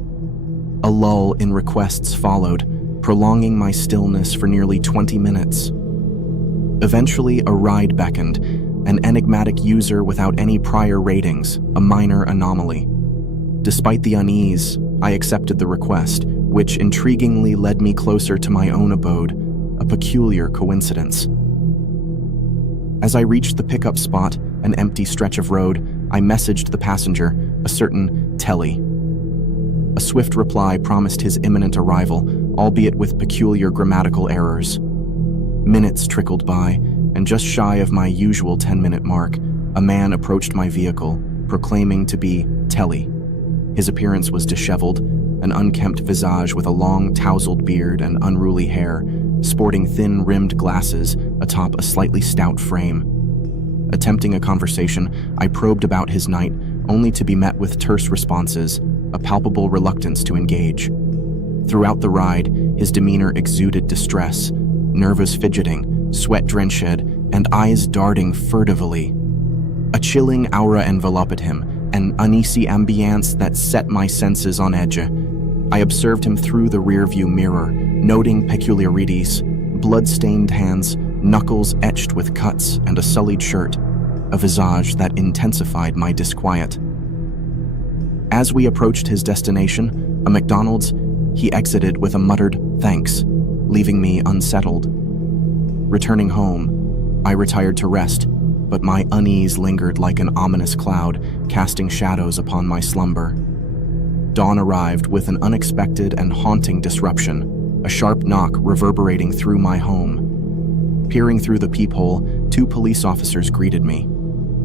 A lull in requests followed, prolonging my stillness for nearly 20 minutes. Eventually, a ride beckoned, an enigmatic user without any prior ratings, a minor anomaly. Despite the unease, I accepted the request, which intriguingly led me closer to my own abode, a peculiar coincidence. As I reached the pickup spot, an empty stretch of road, I messaged the passenger, a certain Telly. A swift reply promised his imminent arrival, albeit with peculiar grammatical errors. Minutes trickled by, and just shy of my usual 10-minute mark, a man approached my vehicle, proclaiming to be Telly. His appearance was disheveled, an unkempt visage with a long, tousled beard and unruly hair, sporting thin-rimmed glasses atop a slightly stout frame. Attempting a conversation, I probed about his night, only to be met with terse responses, a palpable reluctance to engage. Throughout the ride, his demeanor exuded distress, nervous fidgeting, sweat-drenched, and eyes darting furtively. A chilling aura enveloped him, an uneasy ambience that set my senses on edge. I observed him through the rearview mirror, noting peculiarities: blood-stained hands, knuckles etched with cuts, and a sullied shirt, a visage that intensified my disquiet. As we approached his destination, a McDonald's, he exited with a muttered thanks, leaving me unsettled. Returning home, I retired to rest, but my unease lingered like an ominous cloud, casting shadows upon my slumber. Dawn arrived with an unexpected and haunting disruption, a sharp knock reverberating through my home. Peering through the peephole, 2 police officers greeted me.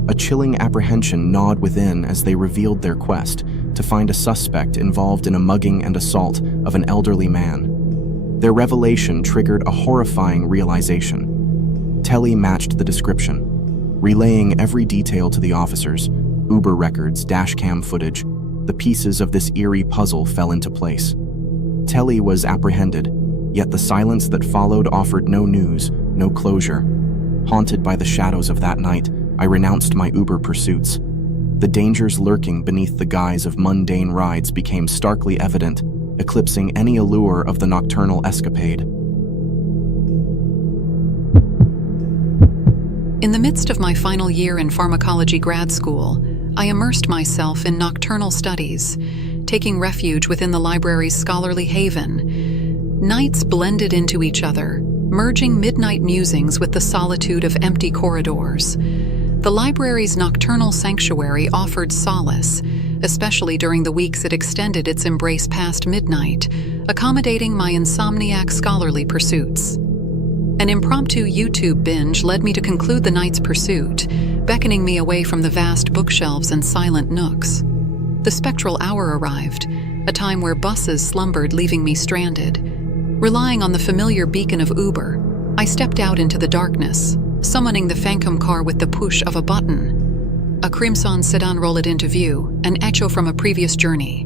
A chilling apprehension gnawed within as they revealed their quest to find a suspect involved in a mugging and assault of an elderly man. Their revelation triggered a horrifying realization. Telly matched the description. Relaying every detail to the officers, Uber records, dashcam footage, the pieces of this eerie puzzle fell into place. Telly was apprehended, yet the silence that followed offered no news, no closure. Haunted by the shadows of that night, I renounced my Uber pursuits. The dangers lurking beneath the guise of mundane rides became starkly evident, eclipsing any allure of the nocturnal escapade. In the midst of my final year in pharmacology grad school, I immersed myself in nocturnal studies, taking refuge within the library's scholarly haven. Nights blended into each other, merging midnight musings with the solitude of empty corridors. The library's nocturnal sanctuary offered solace, especially during the weeks it extended its embrace past midnight, accommodating my insomniac scholarly pursuits. An impromptu YouTube binge led me to conclude the night's pursuit, beckoning me away from the vast bookshelves and silent nooks. The spectral hour arrived, a time where buses slumbered, leaving me stranded. Relying on the familiar beacon of Uber, I stepped out into the darkness, summoning the phantom car with the push of a button. A crimson sedan rolled into view, an echo from a previous journey.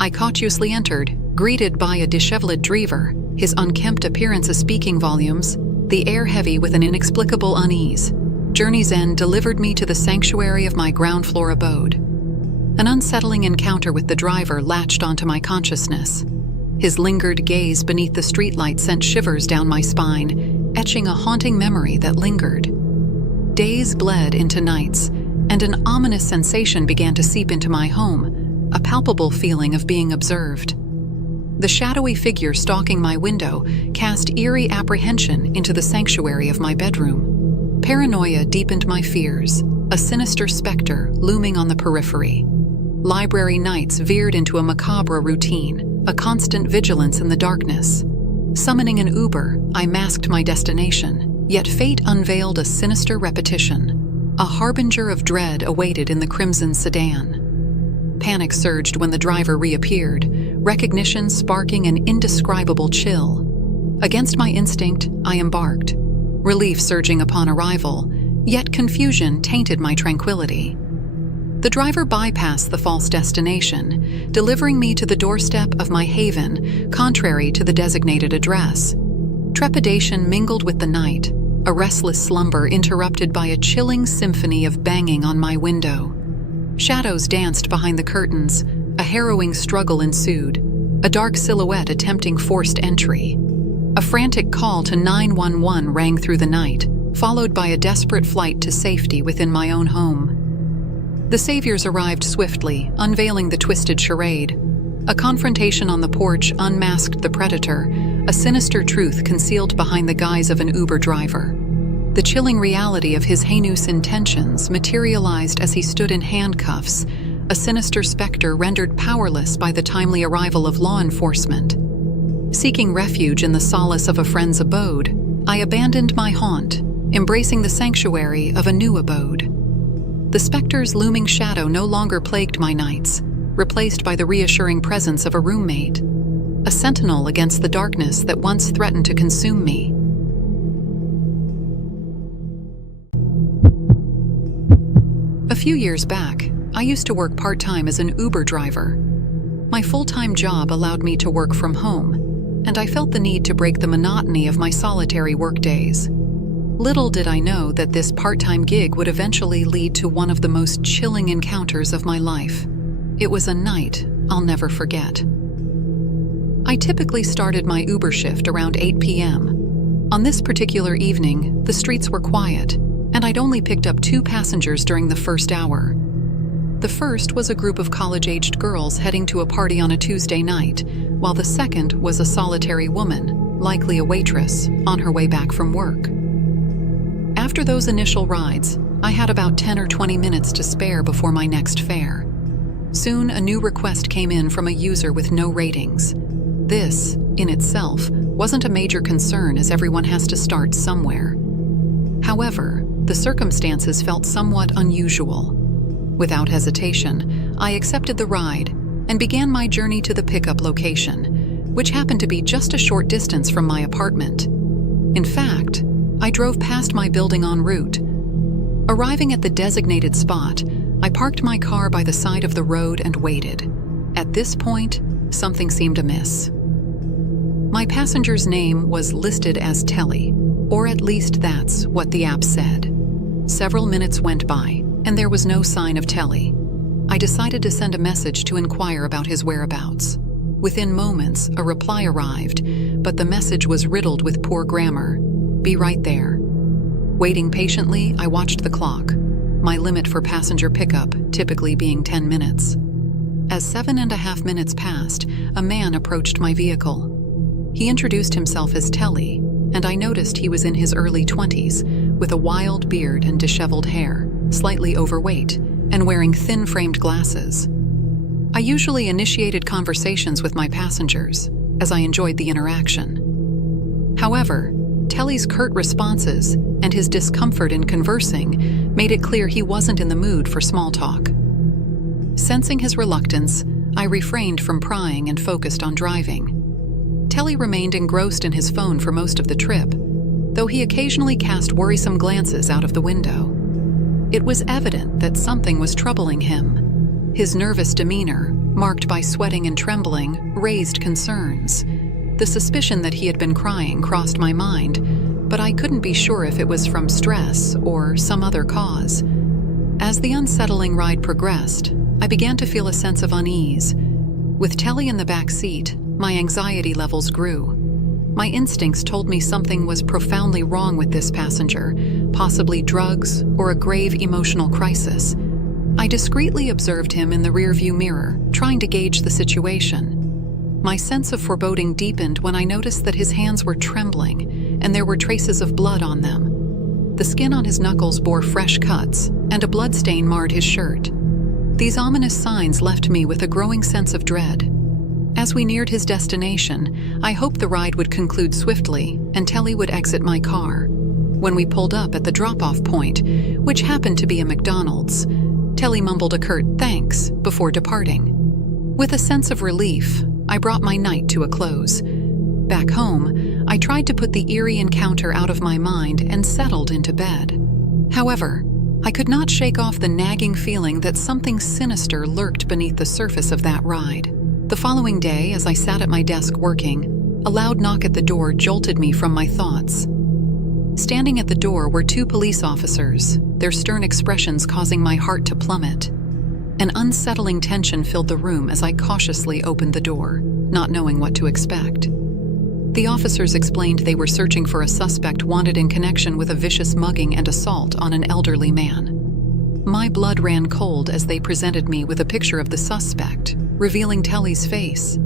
I cautiously entered, greeted by a disheveled driver, his unkempt appearance speaking volumes, the air heavy with an inexplicable unease. Journey's end delivered me to the sanctuary of my ground-floor abode. An unsettling encounter with the driver latched onto my consciousness. His lingered gaze beneath the streetlight sent shivers down my spine, etching a haunting memory that lingered. Days bled into nights, and an ominous sensation began to seep into my home, a palpable feeling of being observed. The shadowy figure stalking my window cast eerie apprehension into the sanctuary of my bedroom. Paranoia deepened my fears, a sinister specter looming on the periphery. Library nights veered into a macabre routine, a constant vigilance in the darkness. Summoning an Uber, I masked my destination, yet fate unveiled a sinister repetition. A harbinger of dread awaited in the crimson sedan. Panic surged when the driver reappeared, recognition sparking an indescribable chill. Against my instinct, I embarked, relief surging upon arrival, yet confusion tainted my tranquility. The driver bypassed the false destination, delivering me to the doorstep of my haven, contrary to the designated address. Trepidation mingled with the night, a restless slumber interrupted by a chilling symphony of banging on my window. Shadows danced behind the curtains, a harrowing struggle ensued, a dark silhouette attempting forced entry. A frantic call to 911 rang through the night, followed by a desperate flight to safety within my own home. The saviors arrived swiftly, unveiling the twisted charade. A confrontation on the porch unmasked the predator, a sinister truth concealed behind the guise of an Uber driver. The chilling reality of his heinous intentions materialized as he stood in handcuffs, a sinister specter rendered powerless by the timely arrival of law enforcement. Seeking refuge in the solace of a friend's abode, I abandoned my haunt, embracing the sanctuary of a new abode. The specter's looming shadow no longer plagued my nights, replaced by the reassuring presence of a roommate, a sentinel against the darkness that once threatened to consume me. A few years back, I used to work part-time as an Uber driver. My full-time job allowed me to work from home, and I felt the need to break the monotony of my solitary workdays. Little did I know that this part-time gig would eventually lead to one of the most chilling encounters of my life. It was a night I'll never forget. I typically started my Uber shift around 8 p.m. On this particular evening, the streets were quiet, and I'd only picked up 2 passengers during the first hour. The first was a group of college-aged girls heading to a party on a Tuesday night, while the second was a solitary woman, likely a waitress, on her way back from work. After those initial rides, I had about 10 or 20 minutes to spare before my next fare. Soon, a new request came in from a user with no ratings. This, in itself, wasn't a major concern as everyone has to start somewhere. However, the circumstances felt somewhat unusual. Without hesitation, I accepted the ride and began my journey to the pickup location, which happened to be just a short distance from my apartment. In fact, I drove past my building en route. Arriving at the designated spot, I parked my car by the side of the road and waited. At this point, something seemed amiss. My passenger's name was listed as Telly, or at least that's what the app said. Several minutes went by, and there was no sign of Telly. I decided to send a message to inquire about his whereabouts. Within moments, a reply arrived, but the message was riddled with poor grammar. "Be right there." Waiting patiently, I watched the clock, my limit for passenger pickup typically being 10 minutes. As 7.5 minutes passed, a man approached my vehicle. He introduced himself as Telly, and I noticed he was in his early 20s, with a wild beard and disheveled hair, slightly overweight, and wearing thin-framed glasses. I usually initiated conversations with my passengers, as I enjoyed the interaction. However, Telly's curt responses and his discomfort in conversing made it clear he wasn't in the mood for small talk. Sensing his reluctance, I refrained from prying and focused on driving. Telly remained engrossed in his phone for most of the trip, though he occasionally cast worrisome glances out of the window. It was evident that something was troubling him. His nervous demeanor, marked by sweating and trembling, raised concerns. The suspicion that he had been crying crossed my mind, but I couldn't be sure if it was from stress or some other cause. As the unsettling ride progressed, I began to feel a sense of unease. With Telly in the back seat, my anxiety levels grew. My instincts told me something was profoundly wrong with this passenger, possibly drugs or a grave emotional crisis. I discreetly observed him in the rearview mirror, trying to gauge the situation. My sense of foreboding deepened when I noticed that his hands were trembling, and there were traces of blood on them. The skin on his knuckles bore fresh cuts, and a bloodstain marred his shirt. These ominous signs left me with a growing sense of dread. As we neared his destination, I hoped the ride would conclude swiftly and Telly would exit my car. When we pulled up at the drop-off point, which happened to be a McDonald's, Telly mumbled a curt thanks before departing. With a sense of relief, I brought my night to a close. Back home, I tried to put the eerie encounter out of my mind and settled into bed. However, I could not shake off the nagging feeling that something sinister lurked beneath the surface of that ride. The following day, as I sat at my desk working, a loud knock at the door jolted me from my thoughts. Standing at the door were 2 police officers, their stern expressions causing my heart to plummet. An unsettling tension filled the room as I cautiously opened the door, not knowing what to expect. The officers explained they were searching for a suspect wanted in connection with a vicious mugging and assault on an elderly man. My blood ran cold as they presented me with a picture of the suspect, revealing Telly's face.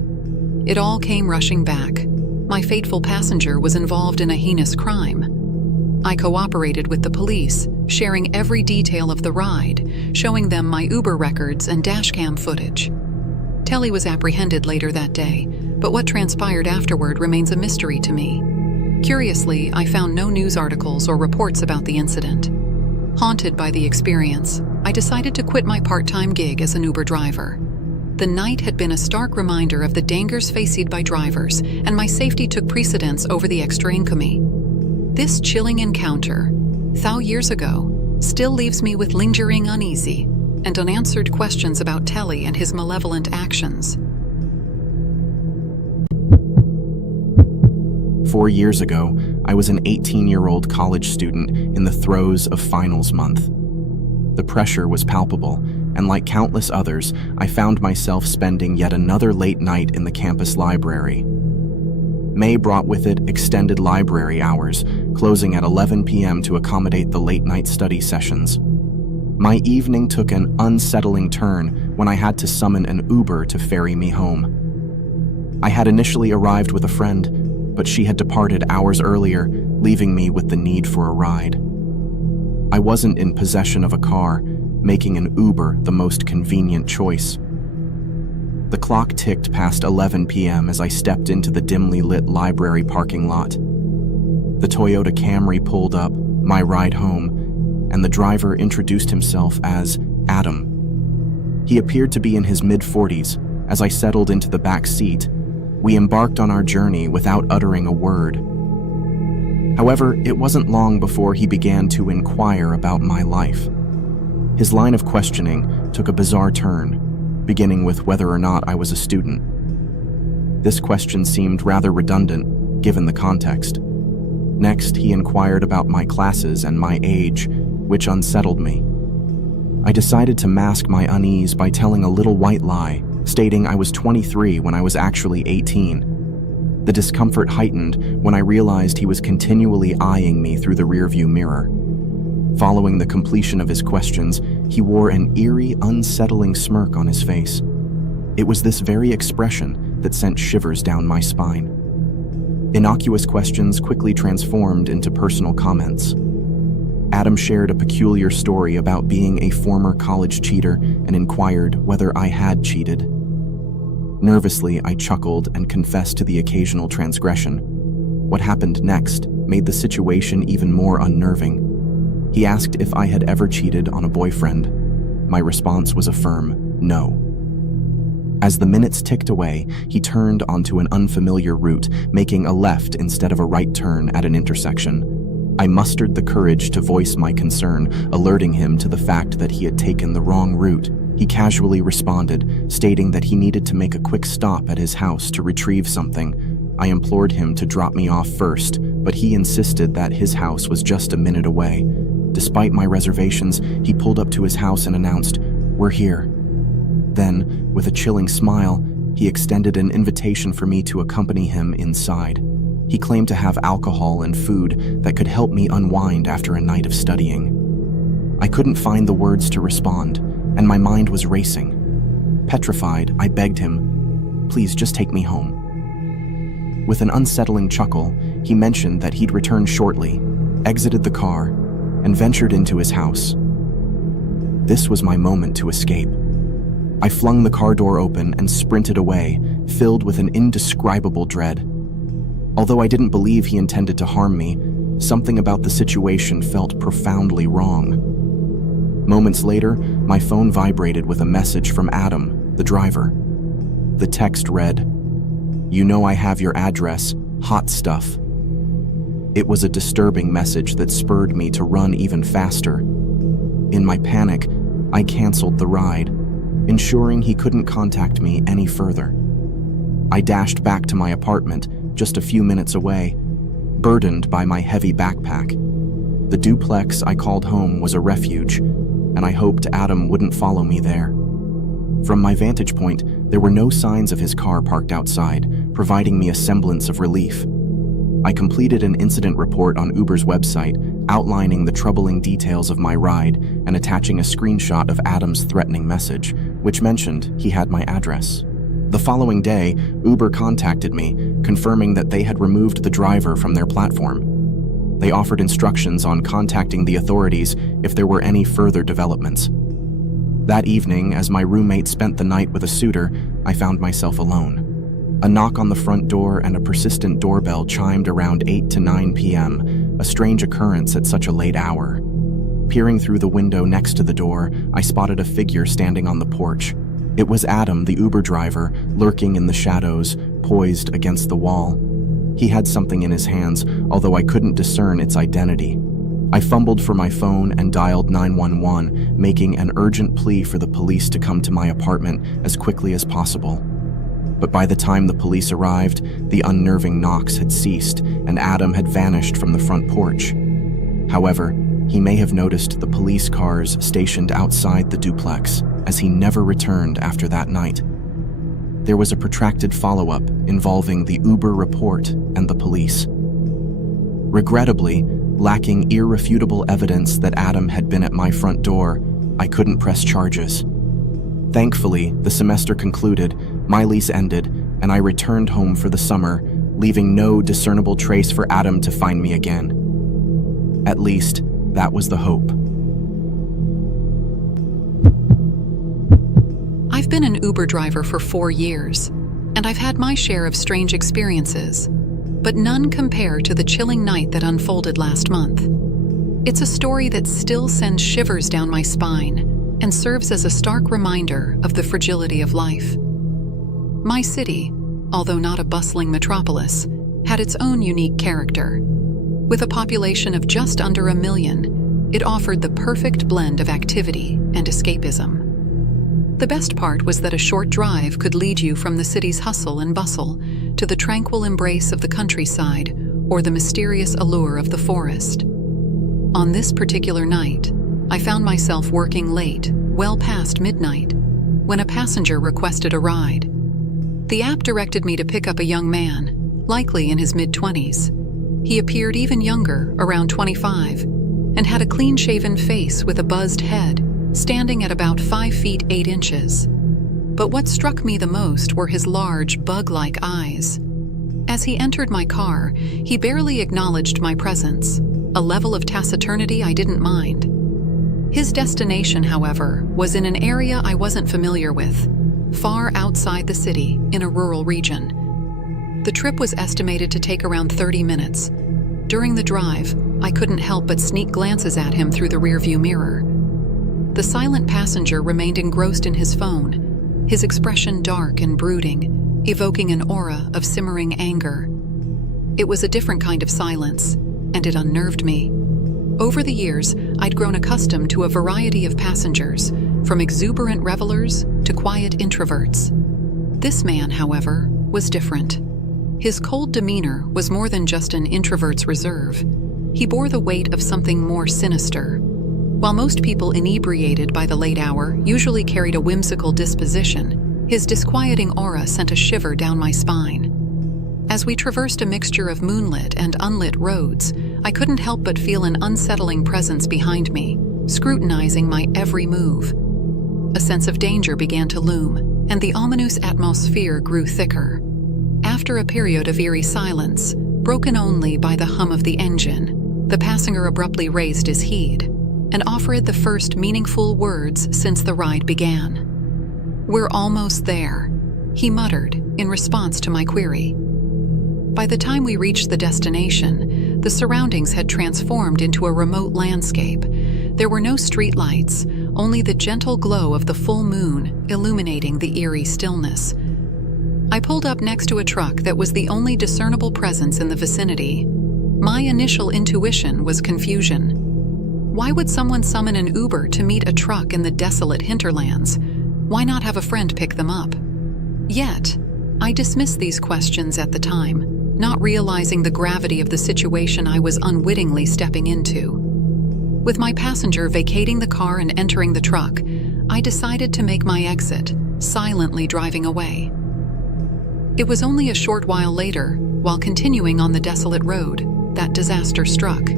It all came rushing back. My fateful passenger was involved in a heinous crime. I cooperated with the police, sharing every detail of the ride, showing them my Uber records and dashcam footage. Telly was apprehended later that day, but what transpired afterward remains a mystery to me. Curiously, I found no news articles or reports about the incident. Haunted by the experience, I decided to quit my part-time gig as an Uber driver. The night had been a stark reminder of the dangers faced by drivers, and my safety took precedence over the extra income. This chilling encounter, thou years ago, still leaves me with lingering uneasy and unanswered questions about Telly and his malevolent actions. 4 years ago, I was an 18-year-old college student in the throes of finals month. The pressure was palpable, and like countless others, I found myself spending yet another late night in the campus library. May brought with it extended library hours, closing at 11 p.m. to accommodate the late-night study sessions. My evening took an unsettling turn when I had to summon an Uber to ferry me home. I had initially arrived with a friend, but she had departed hours earlier, leaving me with the need for a ride. I wasn't in possession of a car, making an Uber the most convenient choice. The clock ticked past 11 p.m. as I stepped into the dimly lit library parking lot. The Toyota Camry pulled up, my ride home, and the driver introduced himself as Adam. He appeared to be in his mid-40s. As I settled into the back seat, we embarked on our journey without uttering a word. However, it wasn't long before he began to inquire about my life. His line of questioning took a bizarre turn, beginning with whether or not I was a student. This question seemed rather redundant, given the context. Next, he inquired about my classes and my age, which unsettled me. I decided to mask my unease by telling a little white lie, stating I was 23 when I was actually 18. The discomfort heightened when I realized he was continually eyeing me through the rearview mirror. Following the completion of his questions, he wore an eerie, unsettling smirk on his face. It was this very expression that sent shivers down my spine. Innocuous questions quickly transformed into personal comments. Adam shared a peculiar story about being a former college cheater and inquired whether I had cheated. Nervously, I chuckled and confessed to the occasional transgression. What happened next made the situation even more unnerving. He asked if I had ever cheated on a boyfriend. My response was a firm no. As the minutes ticked away, he turned onto an unfamiliar route, making a left instead of a right turn at an intersection. I mustered the courage to voice my concern, alerting him to the fact that he had taken the wrong route. He casually responded, stating that he needed to make a quick stop at his house to retrieve something. I implored him to drop me off first, but he insisted that his house was just a minute away. Despite my reservations, he pulled up to his house and announced, "We're here." Then, with a chilling smile, he extended an invitation for me to accompany him inside. He claimed to have alcohol and food that could help me unwind after a night of studying. I couldn't find the words to respond, and my mind was racing. Petrified, I begged him, "Please just take me home." With an unsettling chuckle, he mentioned that he'd return shortly, exited the car, and ventured into his house. This was my moment to escape. I flung the car door open and sprinted away, filled with an indescribable dread. Although I didn't believe he intended to harm me, something about the situation felt profoundly wrong. Moments later, my phone vibrated with a message from Adam, the driver. The text read, "You know I have your address, hot stuff." It was a disturbing message that spurred me to run even faster. In my panic, I canceled the ride, ensuring he couldn't contact me any further. I dashed back to my apartment, just a few minutes away, burdened by my heavy backpack. The duplex I called home was a refuge, and I hoped Adam wouldn't follow me there. From my vantage point, there were no signs of his car parked outside, providing me a semblance of relief. I completed an incident report on Uber's website, outlining the troubling details of my ride and attaching a screenshot of Adam's threatening message, which mentioned he had my address. The following day, Uber contacted me, confirming that they had removed the driver from their platform. They offered instructions on contacting the authorities if there were any further developments. That evening, as my roommate spent the night with a suitor, I found myself alone. A knock on the front door and a persistent doorbell chimed around 8 to 9 p.m., a strange occurrence at such a late hour. Peering through the window next to the door, I spotted a figure standing on the porch. It was Adam, the Uber driver, lurking in the shadows, poised against the wall. He had something in his hands, although I couldn't discern its identity. I fumbled for my phone and dialed 911, making an urgent plea for the police to come to my apartment as quickly as possible. But by the time the police arrived, the unnerving knocks had ceased and Adam had vanished from the front porch. However, he may have noticed the police cars stationed outside the duplex, as he never returned after that night. There was a protracted follow-up involving the Uber report and the police. Regrettably, lacking irrefutable evidence that Adam had been at my front door, I couldn't press charges. Thankfully, the semester concluded, my lease ended, and I returned home for the summer, leaving no discernible trace for Adam to find me again. At least, that was the hope. I've been an Uber driver for 4 years, and I've had my share of strange experiences, but none compare to the chilling night that unfolded last month. It's a story that still sends shivers down my spine and serves as a stark reminder of the fragility of life. My city, although not a bustling metropolis, had its own unique character. With a population of just under 1 million, it offered the perfect blend of activity and escapism. The best part was that a short drive could lead you from the city's hustle and bustle to the tranquil embrace of the countryside or the mysterious allure of the forest. On this particular night, I found myself working late, well past midnight, when a passenger requested a ride. The app directed me to pick up a young man, likely in his mid-20s. He appeared even younger, around 25, and had a clean-shaven face with a buzzed head, standing at about 5 feet 8 inches. But what struck me the most were his large, bug-like eyes. As he entered my car, he barely acknowledged my presence, a level of taciturnity I didn't mind. His destination, however, was in an area I wasn't familiar with, far outside the city, in a rural region. The trip was estimated to take around 30 minutes. During the drive, I couldn't help but sneak glances at him through the rearview mirror. The silent passenger remained engrossed in his phone, his expression dark and brooding, evoking an aura of simmering anger. It was a different kind of silence, and it unnerved me. Over the years, I'd grown accustomed to a variety of passengers, from exuberant revelers to quiet introverts. This man, however, was different. His cold demeanor was more than just an introvert's reserve. He bore the weight of something more sinister. While most people inebriated by the late hour usually carried a whimsical disposition, his disquieting aura sent a shiver down my spine. As we traversed a mixture of moonlit and unlit roads, I couldn't help but feel an unsettling presence behind me, scrutinizing my every move. A sense of danger began to loom, and the ominous atmosphere grew thicker. After a period of eerie silence, broken only by the hum of the engine, the passenger abruptly raised his heed and offered the first meaningful words since the ride began. "We're almost there," he muttered in response to my query. By the time we reached the destination, the surroundings had transformed into a remote landscape. There were no streetlights, only the gentle glow of the full moon illuminating the eerie stillness. I pulled up next to a truck that was the only discernible presence in the vicinity. My initial intuition was confusion. Why would someone summon an Uber to meet a truck in the desolate hinterlands? Why not have a friend pick them up? Yet, I dismissed these questions at the time, not realizing the gravity of the situation I was unwittingly stepping into. With my passenger vacating the car and entering the truck, I decided to make my exit, silently driving away. It was only a short while later, while continuing on the desolate road, that disaster struck.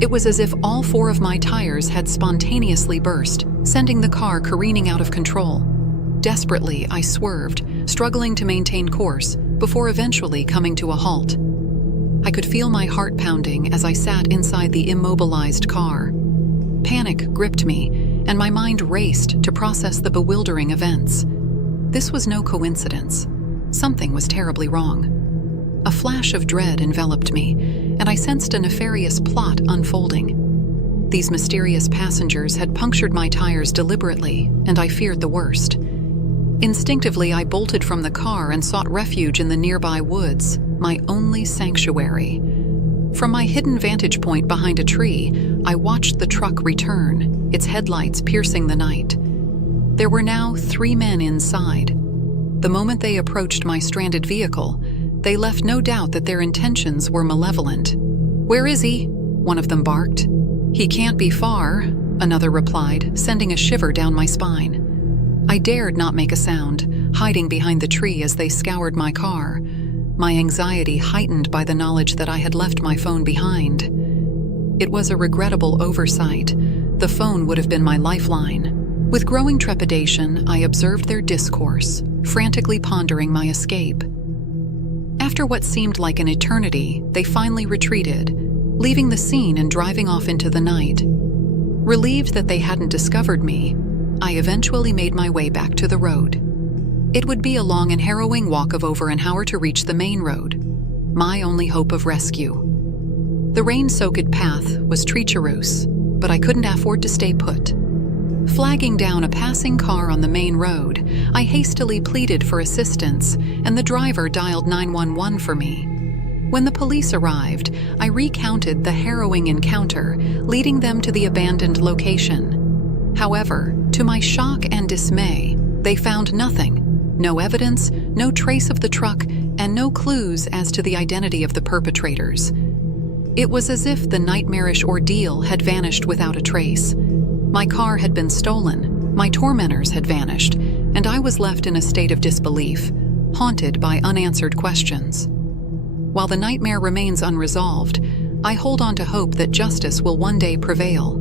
It was as if all 4 of my tires had spontaneously burst, sending the car careening out of control. Desperately, I swerved, struggling to maintain course, before eventually coming to a halt. I could feel my heart pounding as I sat inside the immobilized car. Panic gripped me, and my mind raced to process the bewildering events. This was no coincidence. Something was terribly wrong. A flash of dread enveloped me, and I sensed a nefarious plot unfolding. These mysterious passengers had punctured my tires deliberately, and I feared the worst. Instinctively, I bolted from the car and sought refuge in the nearby woods, my only sanctuary. From my hidden vantage point behind a tree, I watched the truck return, its headlights piercing the night. There were now 3 men inside. The moment they approached my stranded vehicle, they left no doubt that their intentions were malevolent. "Where is he?" one of them barked. "He can't be far," another replied, sending a shiver down my spine. I dared not make a sound, hiding behind the tree as they scoured my car, my anxiety heightened by the knowledge that I had left my phone behind. It was a regrettable oversight. The phone would have been my lifeline. With growing trepidation, I observed their discourse, frantically pondering my escape. After what seemed like an eternity, they finally retreated, leaving the scene and driving off into the night. Relieved that they hadn't discovered me, I eventually made my way back to the road. It would be a long and harrowing walk of over an hour to reach the main road, my only hope of rescue. The rain-soaked path was treacherous, but I couldn't afford to stay put. Flagging down a passing car on the main road, I hastily pleaded for assistance, and the driver dialed 911 for me. When the police arrived, I recounted the harrowing encounter, leading them to the abandoned location. However, to my shock and dismay, they found nothing. No evidence, no trace of the truck, and no clues as to the identity of the perpetrators. It was as if the nightmarish ordeal had vanished without a trace. My car had been stolen, my tormentors had vanished, and I was left in a state of disbelief, haunted by unanswered questions. While the nightmare remains unresolved, I hold on to hope that justice will one day prevail.